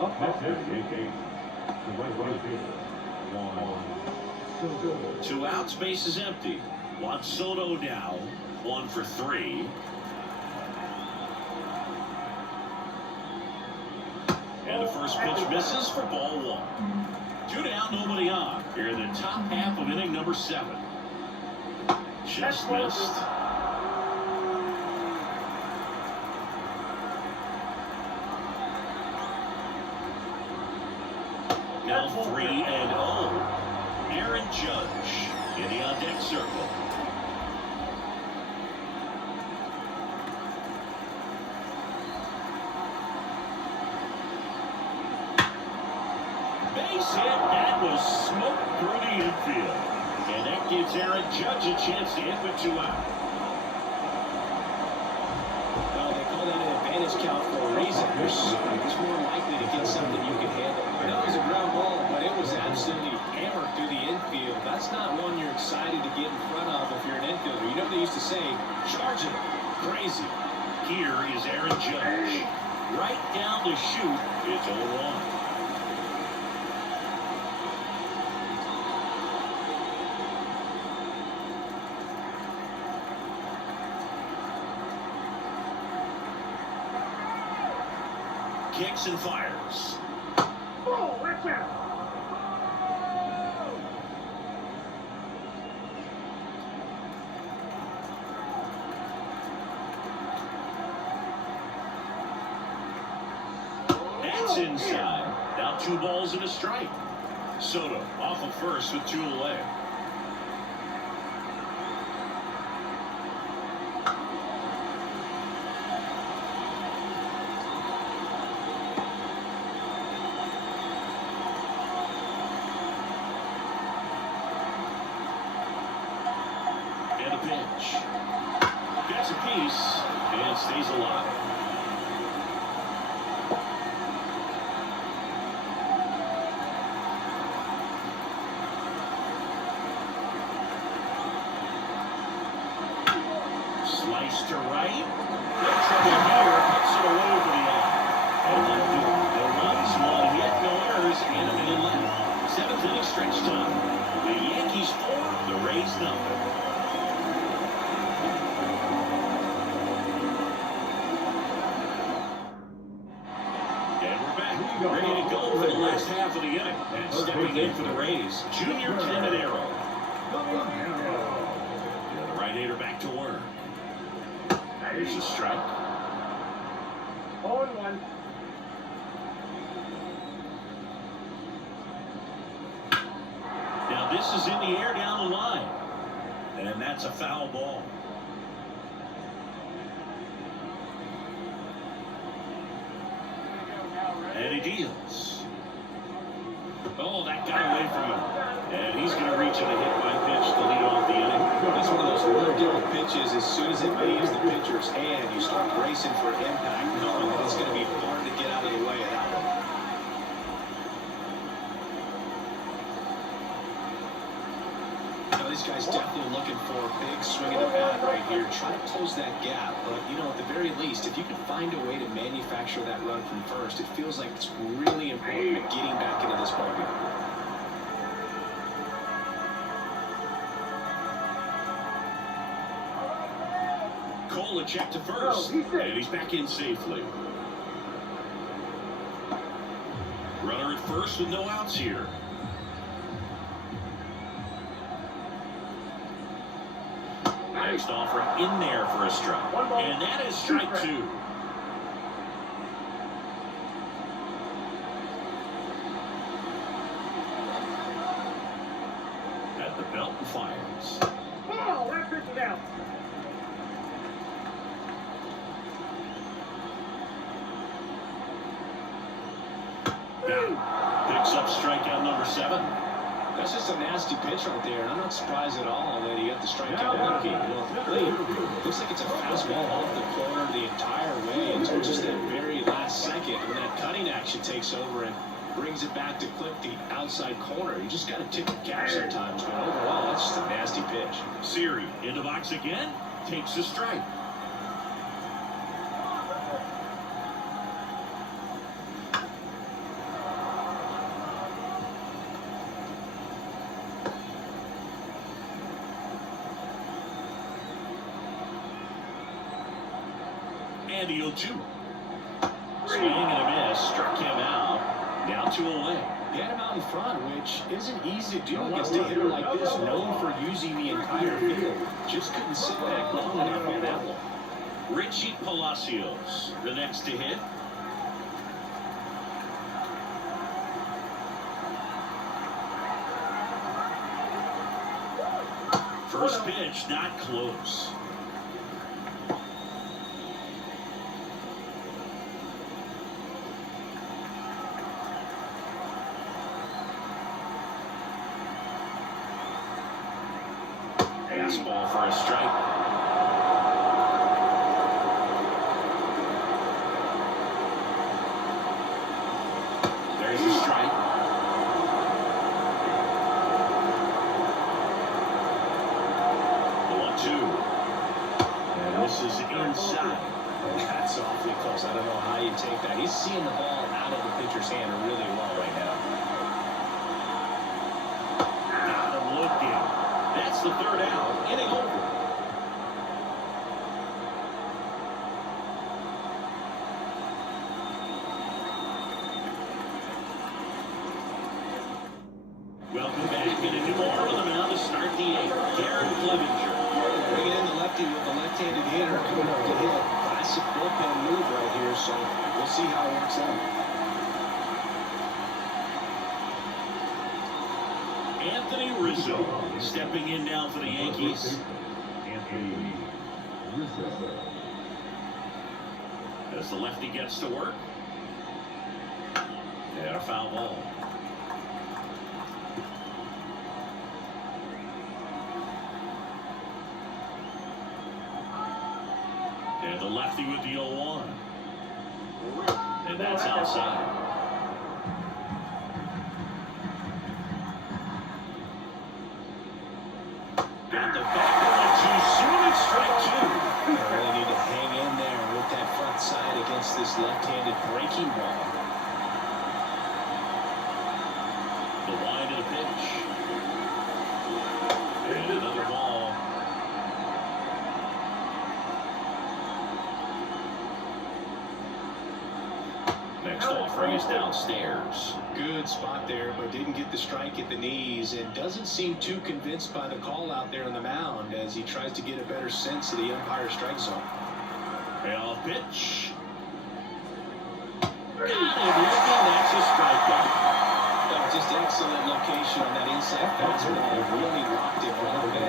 Up next, Yankees. The right fielder, Juan Soto. 2 outs, base is empty. Juan Soto now. 1 for 3. And the first pitch misses for ball 1. 2 down, nobody on. Here in the top half of inning number 7. Just missed. Now 3-0. Aaron Judge in the on-deck circle. Base hit. That was smoked through the infield. And that gives Aaron Judge a chance to hit with 2 out. Well, they call that an advantage count for a reason. You're so much more likely to get something you can handle. That was a ground ball, but it was absolutely hammered through the infield. That's not one you're excited to get in front of if you're an infielder. You know they used to say, charge it. Crazy. Here is Aaron Judge. Right down the chute. It's 0-1. Kicks and fires. Oh, that's out. That's inside. Now 2 balls and a strike. Soto off of first with 2 away. And a pitch. Gets a piece and stays alive. Slice to right. No trouble here. Puts it away over the eye. And that'll do it. No runs, 1 hit, no errors, and a minute left. 7th inning stretch time. The Yankees 4, the Rays nothing. And we're back. Ready to go for the last half of the inning. And stepping in for the Rays, Junior Caminero. The right-hander back to work. Here's a strike. 0-1. this is in the air down the line. And that's a foul ball. And he deals. Oh, that got away from him. And he's going to reach in a hit-by pitch to lead off the inning. That's one of those low-down pitches. As soon as it leaves the pitcher's hand, you start bracing for impact, knowing that it's going to be hard to get out of the way of that one. Now, these guys definitely looking for a big swing of the bat right here. Try to close that gap. But, you know, at the very least, if you can find a way to manufacture that run from first, it feels like it's really important at getting back into this ballgame. Cole a check to first, and he's back in safely. Runner at first with no outs here. Next offer in there for a strike, and that is strike two. At the belt and fires. Ball, that pitch is out. Picks up strikeout number 7. That's just a nasty pitch right there, and I'm not surprised at all that he got the strikeout lucky. Well, looks like it's a fastball off the corner the entire way until just that very last second when that cutting action takes over and brings it back to clip the outside corner. You just got to tip the cap sometimes, but overall, that's just a nasty pitch. Siri in the box again, takes a strike. And he'll do. Swing and a miss, struck him out. Now 2 away. He had him out in front, which isn't easy to do against a hitter like this, known for using the entire field. Just couldn't sit back long enough on that one. Richie Palacios, the next to hit. First pitch, not close. Fastball for a strike. There's a strike. The 1-2. And this is inside. That's awfully close. I don't know how you take that. He's seeing the ball out of the pitcher's hand really well right now. Got him looking. That's the 3rd out. Inning over. Welcome back. And a new order on the mound to start the 8th. Garrett Clevenger. Bringing in the lefty with the left-handed hitter coming up to hit. Classic bullpen move right here, so we'll see how it works out. Anthony Rizzo stepping in now for the Yankees. Anthony Rizzo. As the lefty gets to work. And a foul ball. And the lefty with the 0-1. And that's outside. Got the back one too soon. It's strike 2. You really need to hang in there with that front side against this left-handed breaking ball. The line of the pitch. And another ball. Next offering is downstairs. Good spot there, but didn't get the strike at the knees and doesn't seem too convinced by the call out there on the mound as he tries to get a better sense of the umpire's strike zone. Payoff pitch. Got him looking. That's a strikeout. Just excellent location communication on that inside fastball really locked it right away.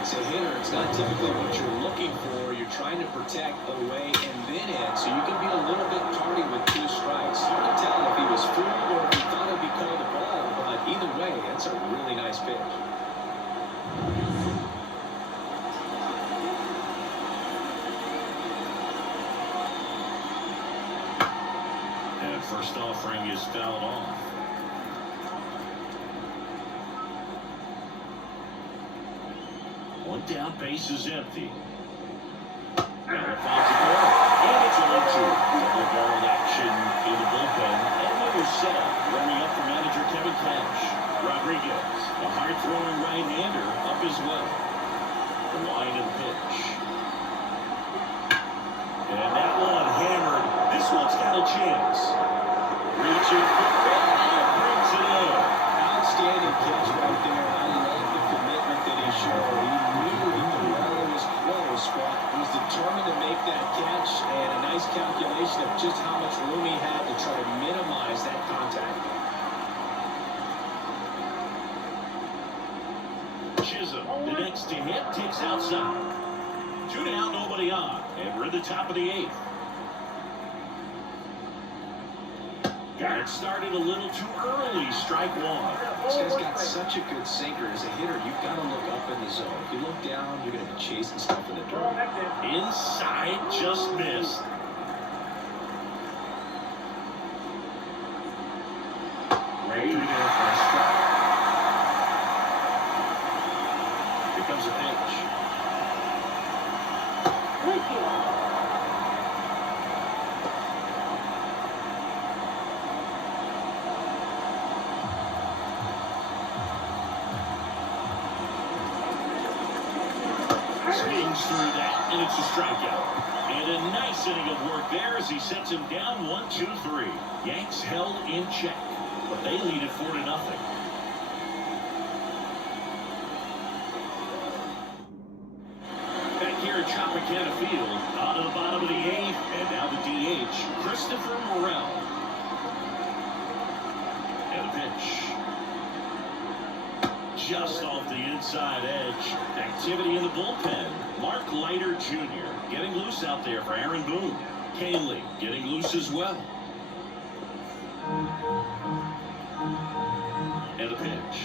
As a hitter, it's not typically what you're looking for. You're trying to protect away and then in, so you can be a little bit tardy with 2 strikes. Hard to tell if he was fooled or if he thought it would be called a ball, but either way, that's a really nice pitch. And first offering is fouled off. One down, base is empty. Now it finds a ball, and it's a 1-2. Double barrel action in the bullpen. And another setup, warming up for manager Kevin Cash. Rodriguez, a hard-throwing right-hander, up as well. The line and pitch. And that one hammered. This one's got a chance. Reaching for it, and brings it in. Outstanding catch right there. I love the commitment that he showed. He knew that the ball was close, but was determined to make that catch, and a nice calculation of just how much room he had to try to minimize that contact. Chisholm, the next to hit, takes outside. 2 down, nobody on, and we're at the top of the 8th. Got it started a little too early, strike 1. This guy's got such a good sinker. As a hitter, you've got to look up in the zone. If you look down, you're going to be chasing stuff in the dirt. Inside, just missed. Right through there for a strike. Here comes a pitch. Swings through that, and it's a strikeout. And a nice inning of work there as he sets him down 1-2-3. Yanks held in check, but they lead it 4-0. Back here at Tropicana Field, out of the bottom of the 8th, and now the DH, Christopher Morel. And a pitch. Just off the inside edge. Activity in the bullpen. Mark Leiter Jr. getting loose out there for Aaron Boone. Canley getting loose as well. And a pitch.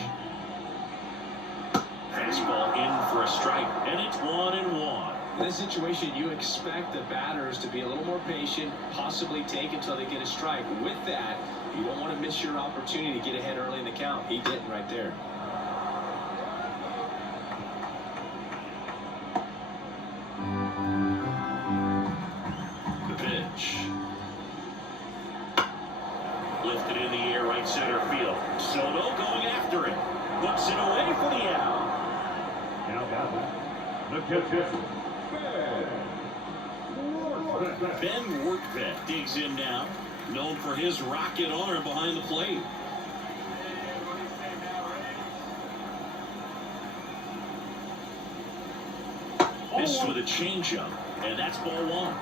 Fastball in for a strike, and it's 1-1. In this situation, you expect the batters to be a little more patient, possibly take until they get a strike. With that, you don't want to miss your opportunity to get ahead early in the count. He didn't right there. Lifted in the air, right center field. Soto going after it. Puts it away for the out. Now batting, the catcher, Ben Workvet digs in now. Known for his rocket arm behind the plate. Missed with a changeup, and that's ball 1.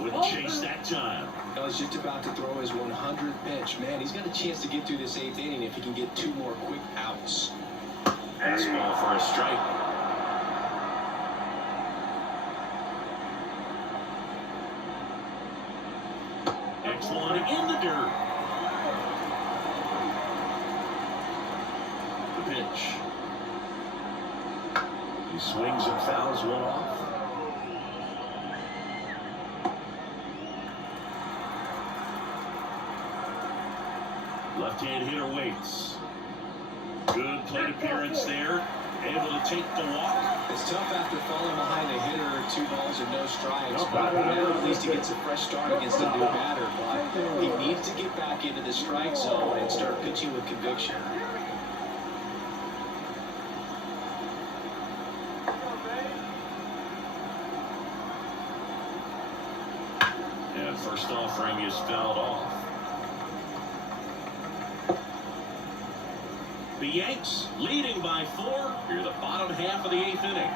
Wouldn't chase that time. I was just about to throw his 100th pitch. Man, he's got a chance to get through this 8th inning if he can get 2 more quick outs. Fastball for a strike. X1 in the dirt. The pitch. He swings and fouls one off. Left-hand hitter waits. Good plate appearance there. Able to take the walk. It's tough after falling behind a hitter, 2 balls and no strikes. But now at least he gets a fresh start against a new batter. But he needs to get back into the strike zone and start pitching with conviction. And first offering is fouled off. The Yanks leading by 4 here the bottom half of the 8th inning.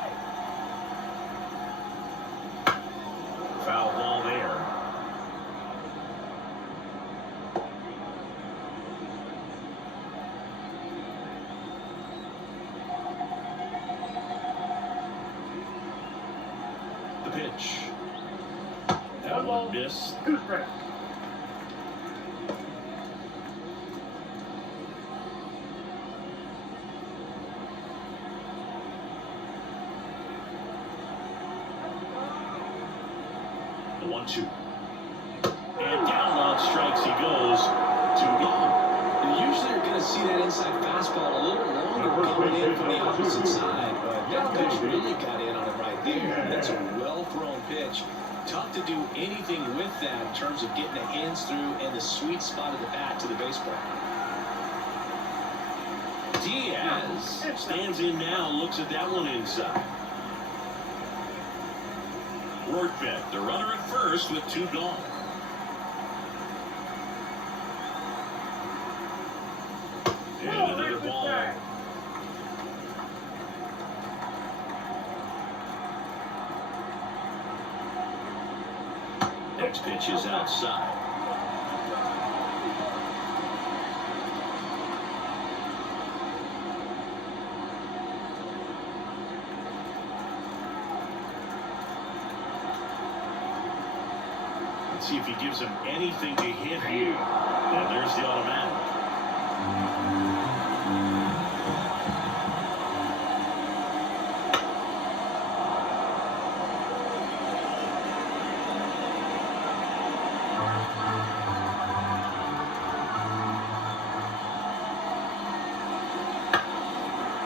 Foul ball there. Miss. 2 strikes. The 1-2. And down on strikes he goes. 2 gone. You usually are going to see that inside fastball a little longer coming in from the opposite side, but that pitch really got in on it right there. That's a well-thrown pitch. Tough to do anything with that in terms of getting the hands through and the sweet spot of the bat to the baseball. Diaz stands in now, looks at that one inside. Rortvedt, the runner at first with 2 gone. And another ball. Next pitch is outside. Let's see if he gives him anything to hit here. And there's the automatic.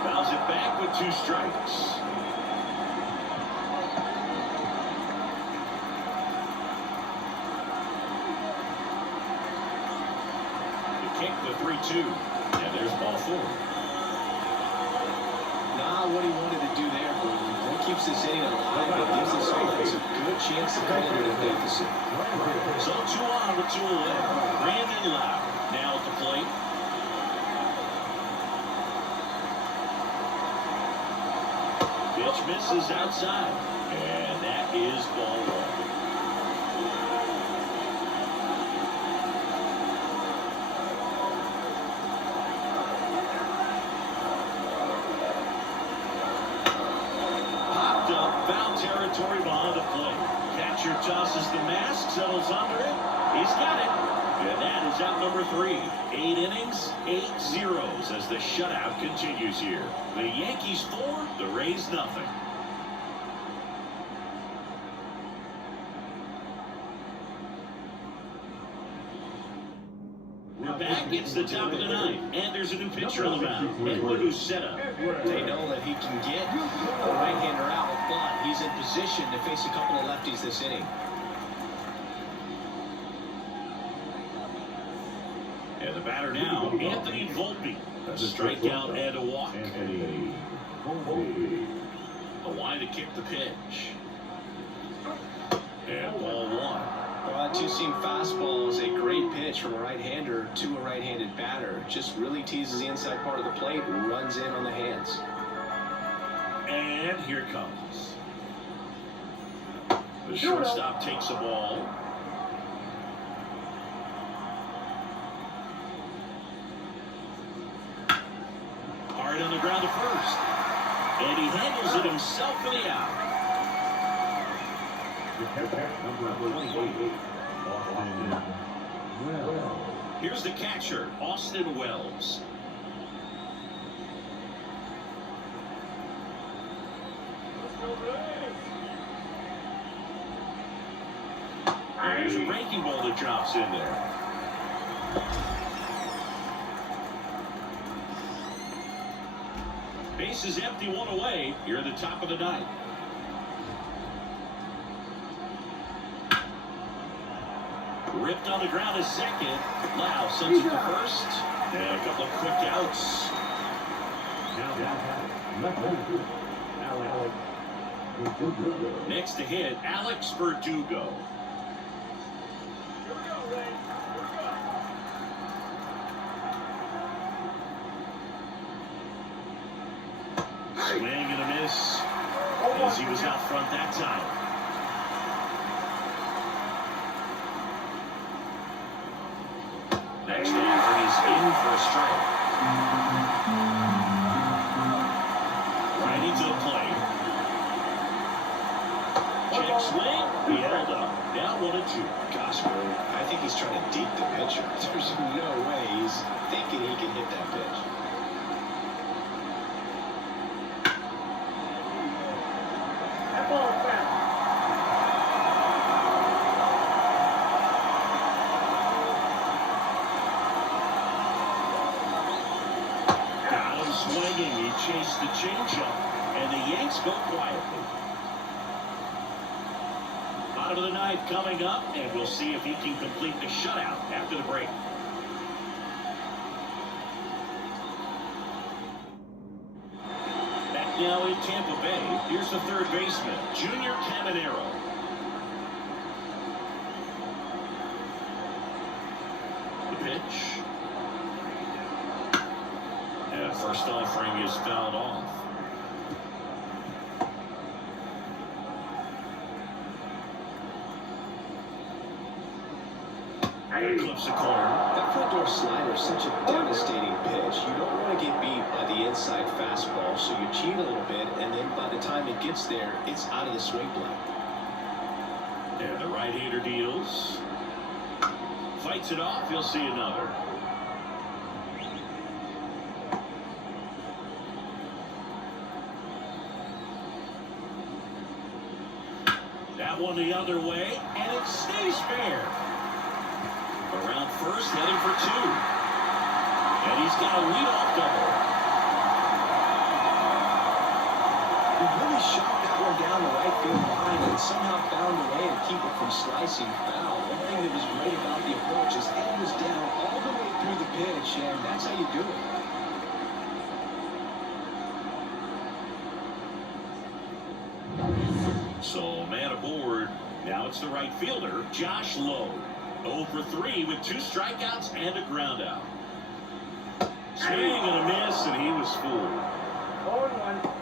Fouls it back with 2 strikes. Kick the 3-2. And there's ball 4. Not what he wanted to do there, but that keeps this inning alive and gives this offense a good chance to cut into the deficit. So 2 on with 2 away. Brandon Lau now at the plate. Pitch misses outside. And that is ball 1. Foul territory behind the plate. Catcher tosses the mask, settles under it. He's got it. And that is out number 3. 8 innings, 8 zeros as the shutout continues here. The Yankees 4, the Rays nothing. We're back. It's the top of the 9th, and there's a new pitcher on the mound. Edwin Uceta. They know that he can get a right-hander out, but he's in position to face a couple of lefties this inning. And the batter now, Anthony Volpe. A strikeout and a walk. A line to kick the pitch. And ball 1. Well, that 2-seam fastball is a great pitch from a right-hander to a right-handed batter. Just really teases the inside part of the plate, runs in on the hands. And here it comes. The shortstop takes the ball. Hard on the ground to first. And he handles it himself for the out. Here's the catcher, Austin Wells. There's a breaking ball that drops in there. Base is empty, 1 away. You're at the top of the 9th. Ripped on the ground is second. Lau sends it to first. And a couple of quick outs. Next to hit, Alex Verdugo. Swing and a miss. As he was out front that time. Next offering is in for a strike. Right into the plate. Check swing. He held up. Now 1-2. Gosh, bro, I think he's trying to deep the pitcher. There's no way he's thinking he can hit that pitch. That ball is foul. Got him swinging. He chased the changeup, and the Yanks go quietly. Bottom of the ninth coming up, and we'll see if he can complete the shutout after the break. Back now in Tampa Bay, here's the third baseman, Junior Caminero. The pitch. And first offering is fouled off. Clips the corner. That front door slider is such a devastating pitch. You don't want to get beat by the inside fastball, so you cheat a little bit, and then by the time it gets there, it's out of the swing plane. And the right-hander deals. Fights it off. He'll see another. That one the other way, and it stays fair. Around first, heading for two. And he's got a leadoff double. He really shot that one down the right field line and somehow found a way to keep it from slicing foul. One thing that was great about the approach is head was down all the way through the pitch, and that's how you do it. So, man aboard. Now it's the right fielder, Josh Lowe. 0 for 3 with 2 strikeouts and a ground out. Swing and a miss, and he was fooled. 0-1.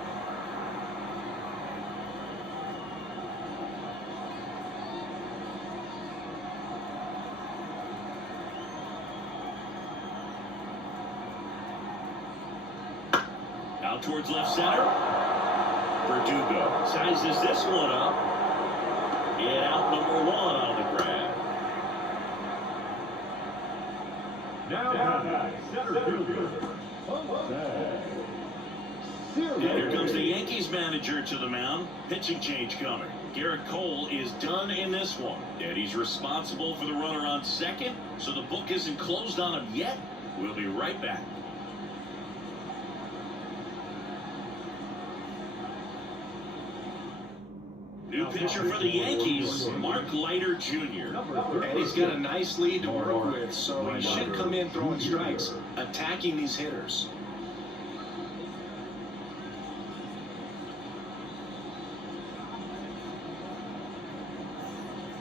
Out towards left center. Verdugo sizes this one up. And out number 1 on the grab. Now, center fielder. And here comes the Yankees manager to the mound. Pitching change coming. Garrett Cole is done in this one. And he's responsible for the runner on second. So the book isn't closed on him yet. We'll be right back. New pitcher for the Yankees, Mark Leiter Jr. And he's got a nice lead to work with, so he should come in throwing strikes, attacking these hitters.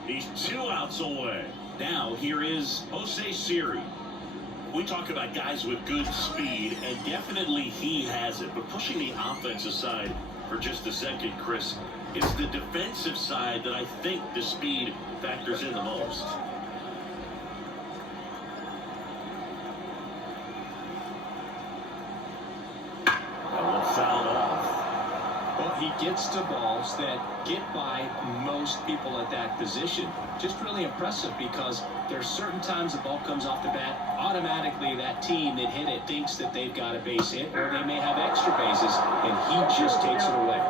He's 2 outs away. Now here is Jose Siri. We talk about guys with good speed, and definitely he has it. But pushing the offense aside for just a second, Chris, it's the defensive side that I think the speed factors in the most. That one fouled off. Well, he gets to balls that get by most people at that position. Just really impressive because there's certain times the ball comes off the bat, automatically that team that hit it thinks that they've got a base hit, or they may have extra bases, and he just takes it away.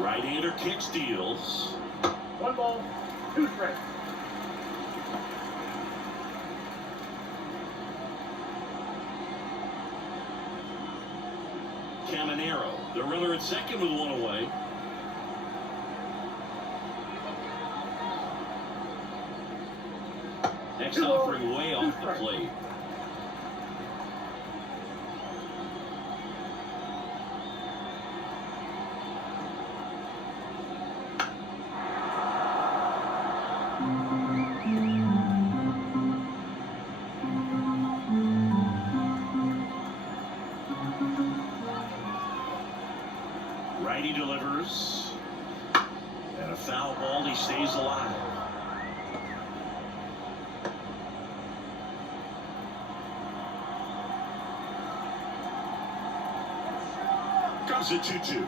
Right-hander kicks, deals. 1 ball, 2 strikes. Caminero, the runner at second with 1 away. Next offering way off the plate. Righty delivers. And a foul ball, he stays alive. comes the 2-2.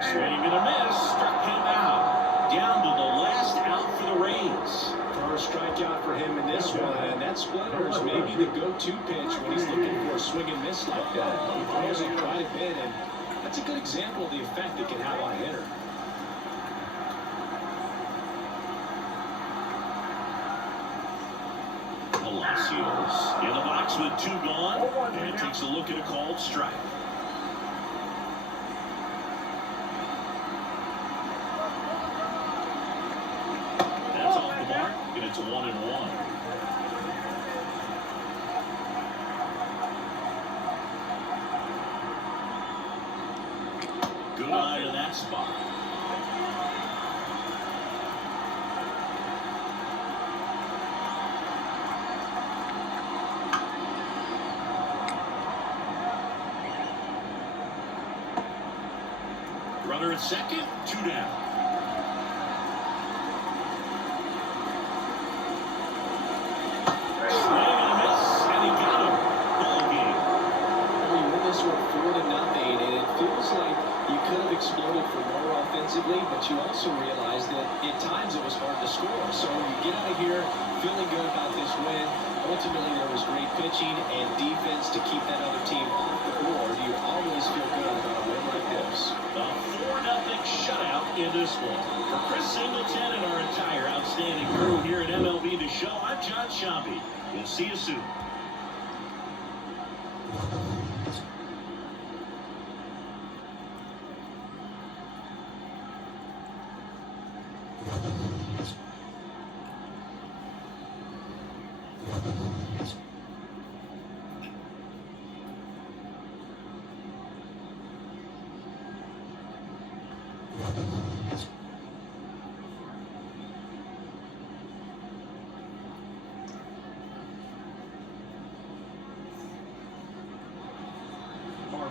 Swing and a miss. Struck him out. Down to the last out for the Rays. First strikeout for him in this one, and that splitter is maybe the go-to pitch when he's looking for a swing and miss like that. He throws it quite a bit, and that's a good example of the effect it can have on a hitter. Palacios in the box with 2 gone, and takes a look at a called strike. That's off the mark, and it's a 1-1. Good eye to that spot. Runner at second, 2 down. Swing and a miss, and he got him. Ball game. We win this one 4-0, and it feels like you could have exploded for more offensively, but you also realize that at times it was hard to score. So you get out of here feeling good about this win. Ultimately, there was great pitching and defense to keep that other team off the board. You always feel good about a win like this. A 4-0 shutout in this one. For Chris Singleton and our entire outstanding crew here at MLB The Show, I'm John Shampi. We'll see you soon.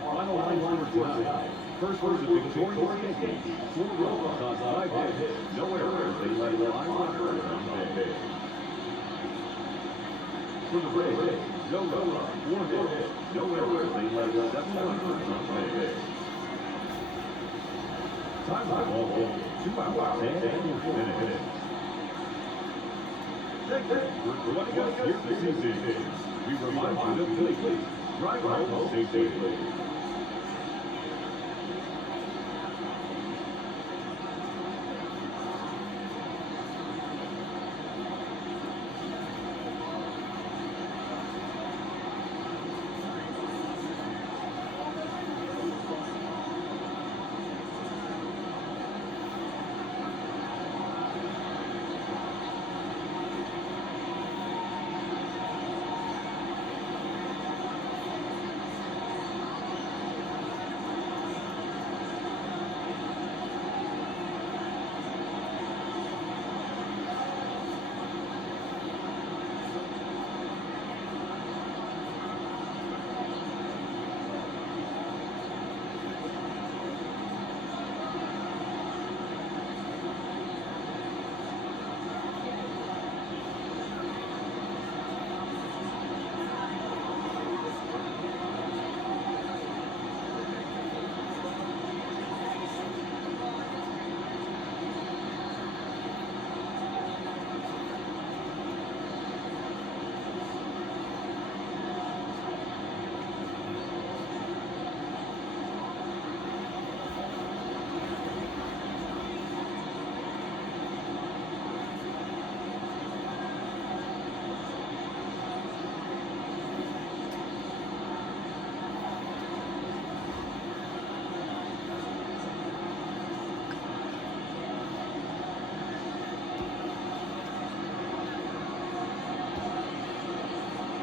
Final line for tonight. First was the victorious Yankees. 4 runs on 5 hits. No errors. They led 5 runners on base. For the Rays, no runs, 4 hits. No errors. They led 7 runners on base. Time by ball game. 2 hours and 4 minutes. Thank you for joining us here this evening. We remind you to please drive home safely.